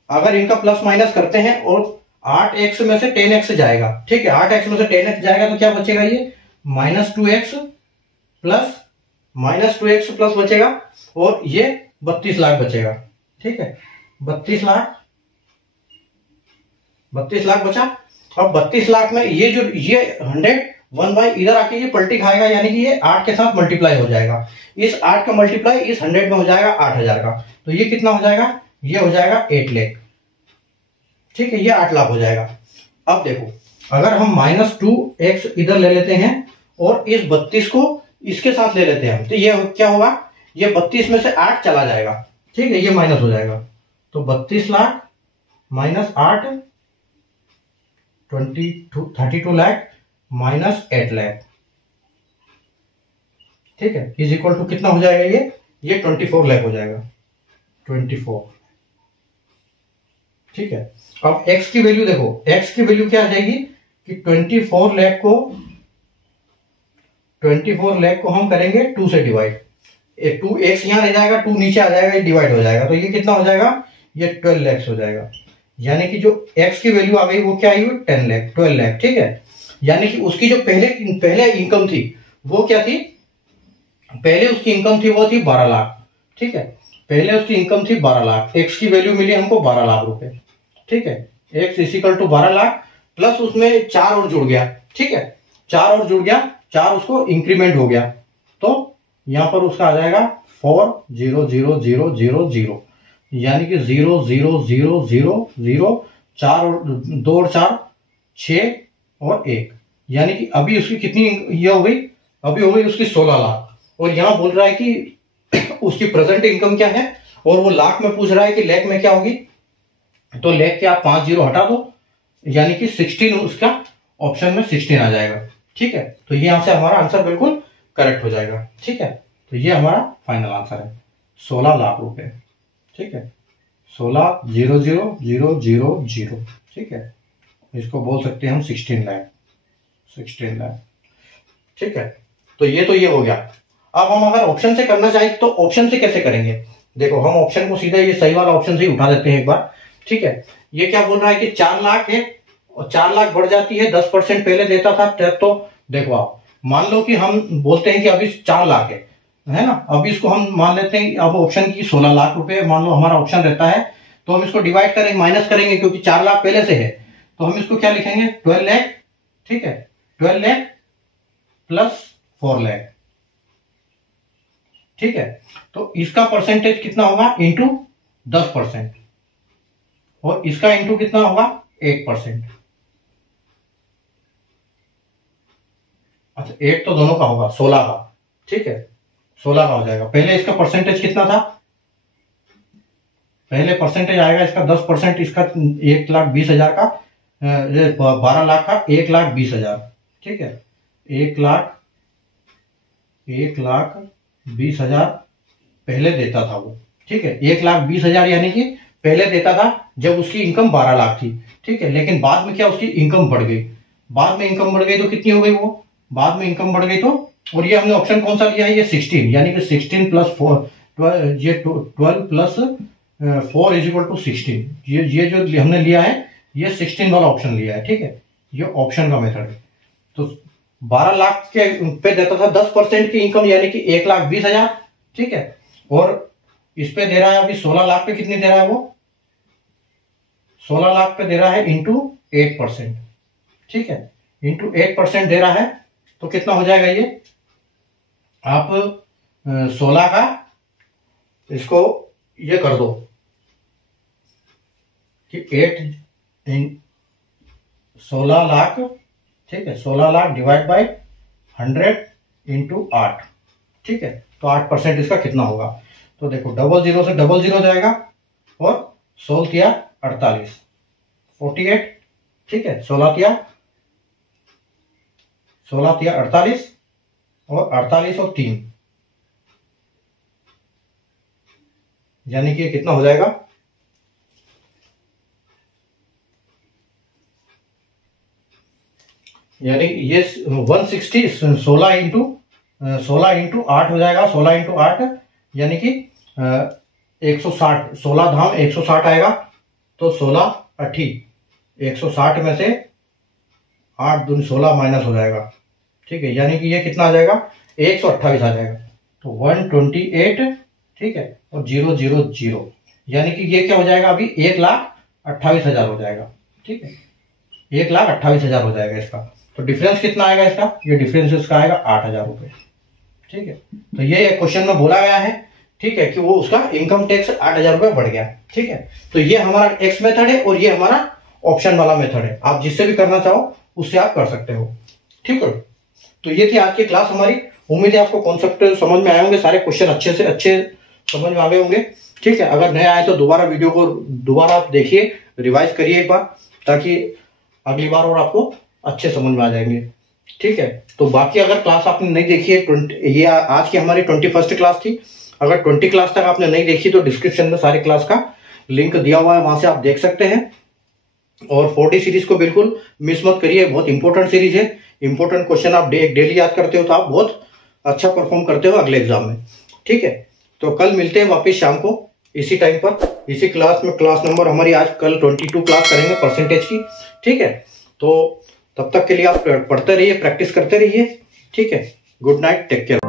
अगर इनका प्लस माइनस करते हैं और 8x में से 10x जाएगा, ठीक है, 8x में से 10x जाएगा तो क्या बचेगा, ये -2x प्लस बचेगा, और ये 32 लाख बचेगा, ठीक है, 32 लाख बचा। अब 32 लाख में ये जो ये 100 इधर आके ये पलटी खाएगा, यानी कि ये 8 के साथ मल्टीप्लाई हो जाएगा, इस 8 का मल्टीप्लाई इस 100 में हो जाएगा 8,000 का, तो ये कितना हो जाएगा, ये हो जाएगा 8 लाख, ठीक है, ये 8 लाख हो जाएगा। अब देखो अगर हम -2x इधर ले लेते हैं और इस 32 को इसके साथ ले लेते हैं, तो ये क्या होगा, ये 32 में से 8 चला जाएगा, ठीक है, ये माइनस हो जाएगा, तो 32 लाख माइनस 8 32 लाख माइनस 8 लाख, ठीक है, इज इक्वल टू कितना हो जाएगा, ये 24 लाख हो जाएगा, 24, ठीक है। अब x की वैल्यू देखो, x की वैल्यू क्या आ जाएगी कि 24 लाख को हम करेंगे 2 से डिवाइड, 2x यहां रह जाएगा, 2 नीचे आ जाएगा, ये डिवाइड हो जाएगा, तो ये कितना हो जाएगा, ये 12 लाख हो जाएगा, यानी कि जो x की वैल्यू आ गई वो क्या आई, 10 लाख, 12 लाख, ठीक है। यानी कि उसकी जो पहले इनकम थी वो क्या थी, पहले उसकी इनकम थी वो थी 12 लाख, ठीक है, पहले उसकी इनकम थी 12 लाख, x की वैल्यू मिली हमको 12 लाख रुपए, ठीक है, x equal to 12 lakh plus उसमें 4 और जुड़ गया, ठीक है, 4 और जुड़ गया, 4 उसको इंक्रीमेंट हो गया, तो यहां पर उसका आ जाएगा 4,0,0,0,0,0, यानी कि 0,0,0,0,0, 4 और 2 और 4 6 और 1, यानी कि अभी उसकी कितनी ये हो गई, अभी हो गई उसकी 16 लाख, और यहां बोल रहा है कि उसकी प्रेजेंट इनकम क्या है, और वो लाख में पूछ रहा है कि लाख में क्या होगी, तो लाख के आप 5 जीरो हटा दो, यानी कि 16, उसका ऑप्शन में 16 आ जाएगा, ठीक है। तो ये यहां से हमारा आंसर बिल्कुल करेक्ट हो जाएगा, ठीक है। तो ये हमारा फाइनल आंसर है 16 लाख रुपए, ठीक है, 16,0,0,0,0,0, ठीक है। इसको बोल सकते हैं हम 16 लाख। ठीक है, तो ये हो गया। अब हम अगर ऑप्शन से करना चाहें तो ऑप्शन से कैसे करेंगे? देखो, हम ऑप्शन को सीधा ये सही वाला ऑप्शन से ही उठा देते हैं एक बार। ठीक है, ये क्या बोल रहा है कि 4 लाख है और 4 लाख बढ़ जाती है, 10% पहले देता था। तो देखो, आप मान लो कि हम बोलते हैं कि अभी 4 लाख है ना, अभी इसको हम मान लेते हैं अब ऑप्शन की 16 लाख रुपए मान लो हमारा ऑप्शन रहता है, तो हम इसको डिवाइड करेंगे, माइनस करेंगे, क्योंकि 4 लाख पहले से है, तो हम इसको क्या लिखेंगे? 12 लाख। ठीक है, 12 लाख प्लस 4 लाख। ठीक है, तो इसका परसेंटेज कितना होगा? इंटू 10%, और इसका इंटू कितना होगा? 8%। अच्छा, 8 तो दोनों का होगा, 16 का। ठीक है, 16 का हो जाएगा। पहले इसका परसेंटेज कितना था? पहले परसेंटेज आएगा इसका 10%, इसका 1,20,000 का, 12 लाख का 1,20,000। ठीक है, 1,20,000 पहले देता था वो। ठीक है, 1,20,000 यानी कि पहले देता था जब उसकी इनकम 12 लाख थी। ठीक है, लेकिन बाद में क्या उसकी इनकम बढ़ गई, बाद में इनकम बढ़ गई तो कितनी हो गई वो? बाद में इनकम बढ़ गई तो, और ये हमने ऑप्शन कौन सा लिया है? ये 16, यानी कि 16 प्लस 4, ये 12 प्लस 4 इज इक्वल टू 16। ये जो हमने लिया है ये 16 वाला ऑप्शन लिया है। ठीक है, ये ऑप्शन का मेथड है। तो 12 लाख के पे देता था 10% की इनकम, यानी कि 1,20,000। ठीक है, और इस पे दे रहा है अभी 16 लाख पे कितनी दे रहा है वो? 16 लाख पे दे रहा है इंटू 8%। ठीक है, इंटू 8% दे रहा है, तो कितना हो जाएगा ये? आप 16 का इसको ये कर दो कि 16 लाख। ठीक है, 16 लाख डिवाइड बाय 100 इंटू 8। ठीक है, तो 8% इसका कितना होगा? तो देखो, 00 से 00 जाएगा, और 16 तिया 48, 48। ठीक है, 16 तिया 48, और 48 और 3, यानी कि कितना हो जाएगा? यानी ये 160, 16 इंटू 8 हो जाएगा, 16 इंटू 8 यानी कि 160, 16 धाम 160 आएगा, तो 16 अठी 160 में से 8 दूनी 16 माइनस हो जाएगा। ठीक है, यानी कि ये कितना आ जाएगा? 128 आ जाएगा। तो 128, ठीक है, और 000, यानी कि ये क्या हो जाएगा? अभी 1,28,000 हो जाएगा। ठीक है, 1,28,000 हो जाएगा इसका। तो डिफरेंस कितना आएगा इसका? ये डिफरेंस इसका आएगा 8,000 रुपए। ठीक है, तो ये क्वेश्चन में बोला गया है। ठीक है, कि वो उसका इनकम टैक्स 8,000 रुपए बढ़ गया। ठीक है, तो ये हमारा एक्स मेथड है, और ये हमारा ऑप्शन वाला मेथड है। आप जिससे भी करना चाहो उससे आप कर सकते हो। ठीक है, तो ये थी आज की क्लास हमारी। उम्मीद है आपको कॉन्सेप्ट समझ में आए होंगे, सारे क्वेश्चन अच्छे से अच्छे समझ में आ गए होंगे। ठीक है, अगर नए आए तो दोबारा वीडियो को दोबारा आप देखिए, रिवाइज करिए एक बार, ताकि अगली बार और आपको अच्छे समझ में आ जाएंगे। ठीक है, तो बाकी अगर क्लास आपने नहीं देखी है, ये आज की हमारी 21st क्लास थी। अगर 20 क्लास तक आपने नहीं देखी तो डिस्क्रिप्शन में सारी क्लास का लिंक दिया हुआ है, वहां से आप देख सकते हैं। और 40 सीरीज को बिल्कुल मिस मत करिए, बहुत इंपॉर्टेंट सीरीज है। इंपॉर्टेंट क्वेश्चन आप डेली याद करते हो तो आप बहुत अच्छा परफॉर्म करते हो अगले एग्जाम में। ठीक है, तो कल मिलते हैं वापिस शाम को इसी टाइम पर, इसी क्लास में। क्लास नंबर हमारी आज कल 22 क्लास करेंगे परसेंटेज की। ठीक है, तो तब तक के लिए आप पढ़ते रहिए, प्रैक्टिस करते रहिए। ठीक है, गुड नाइट, टेक केयर।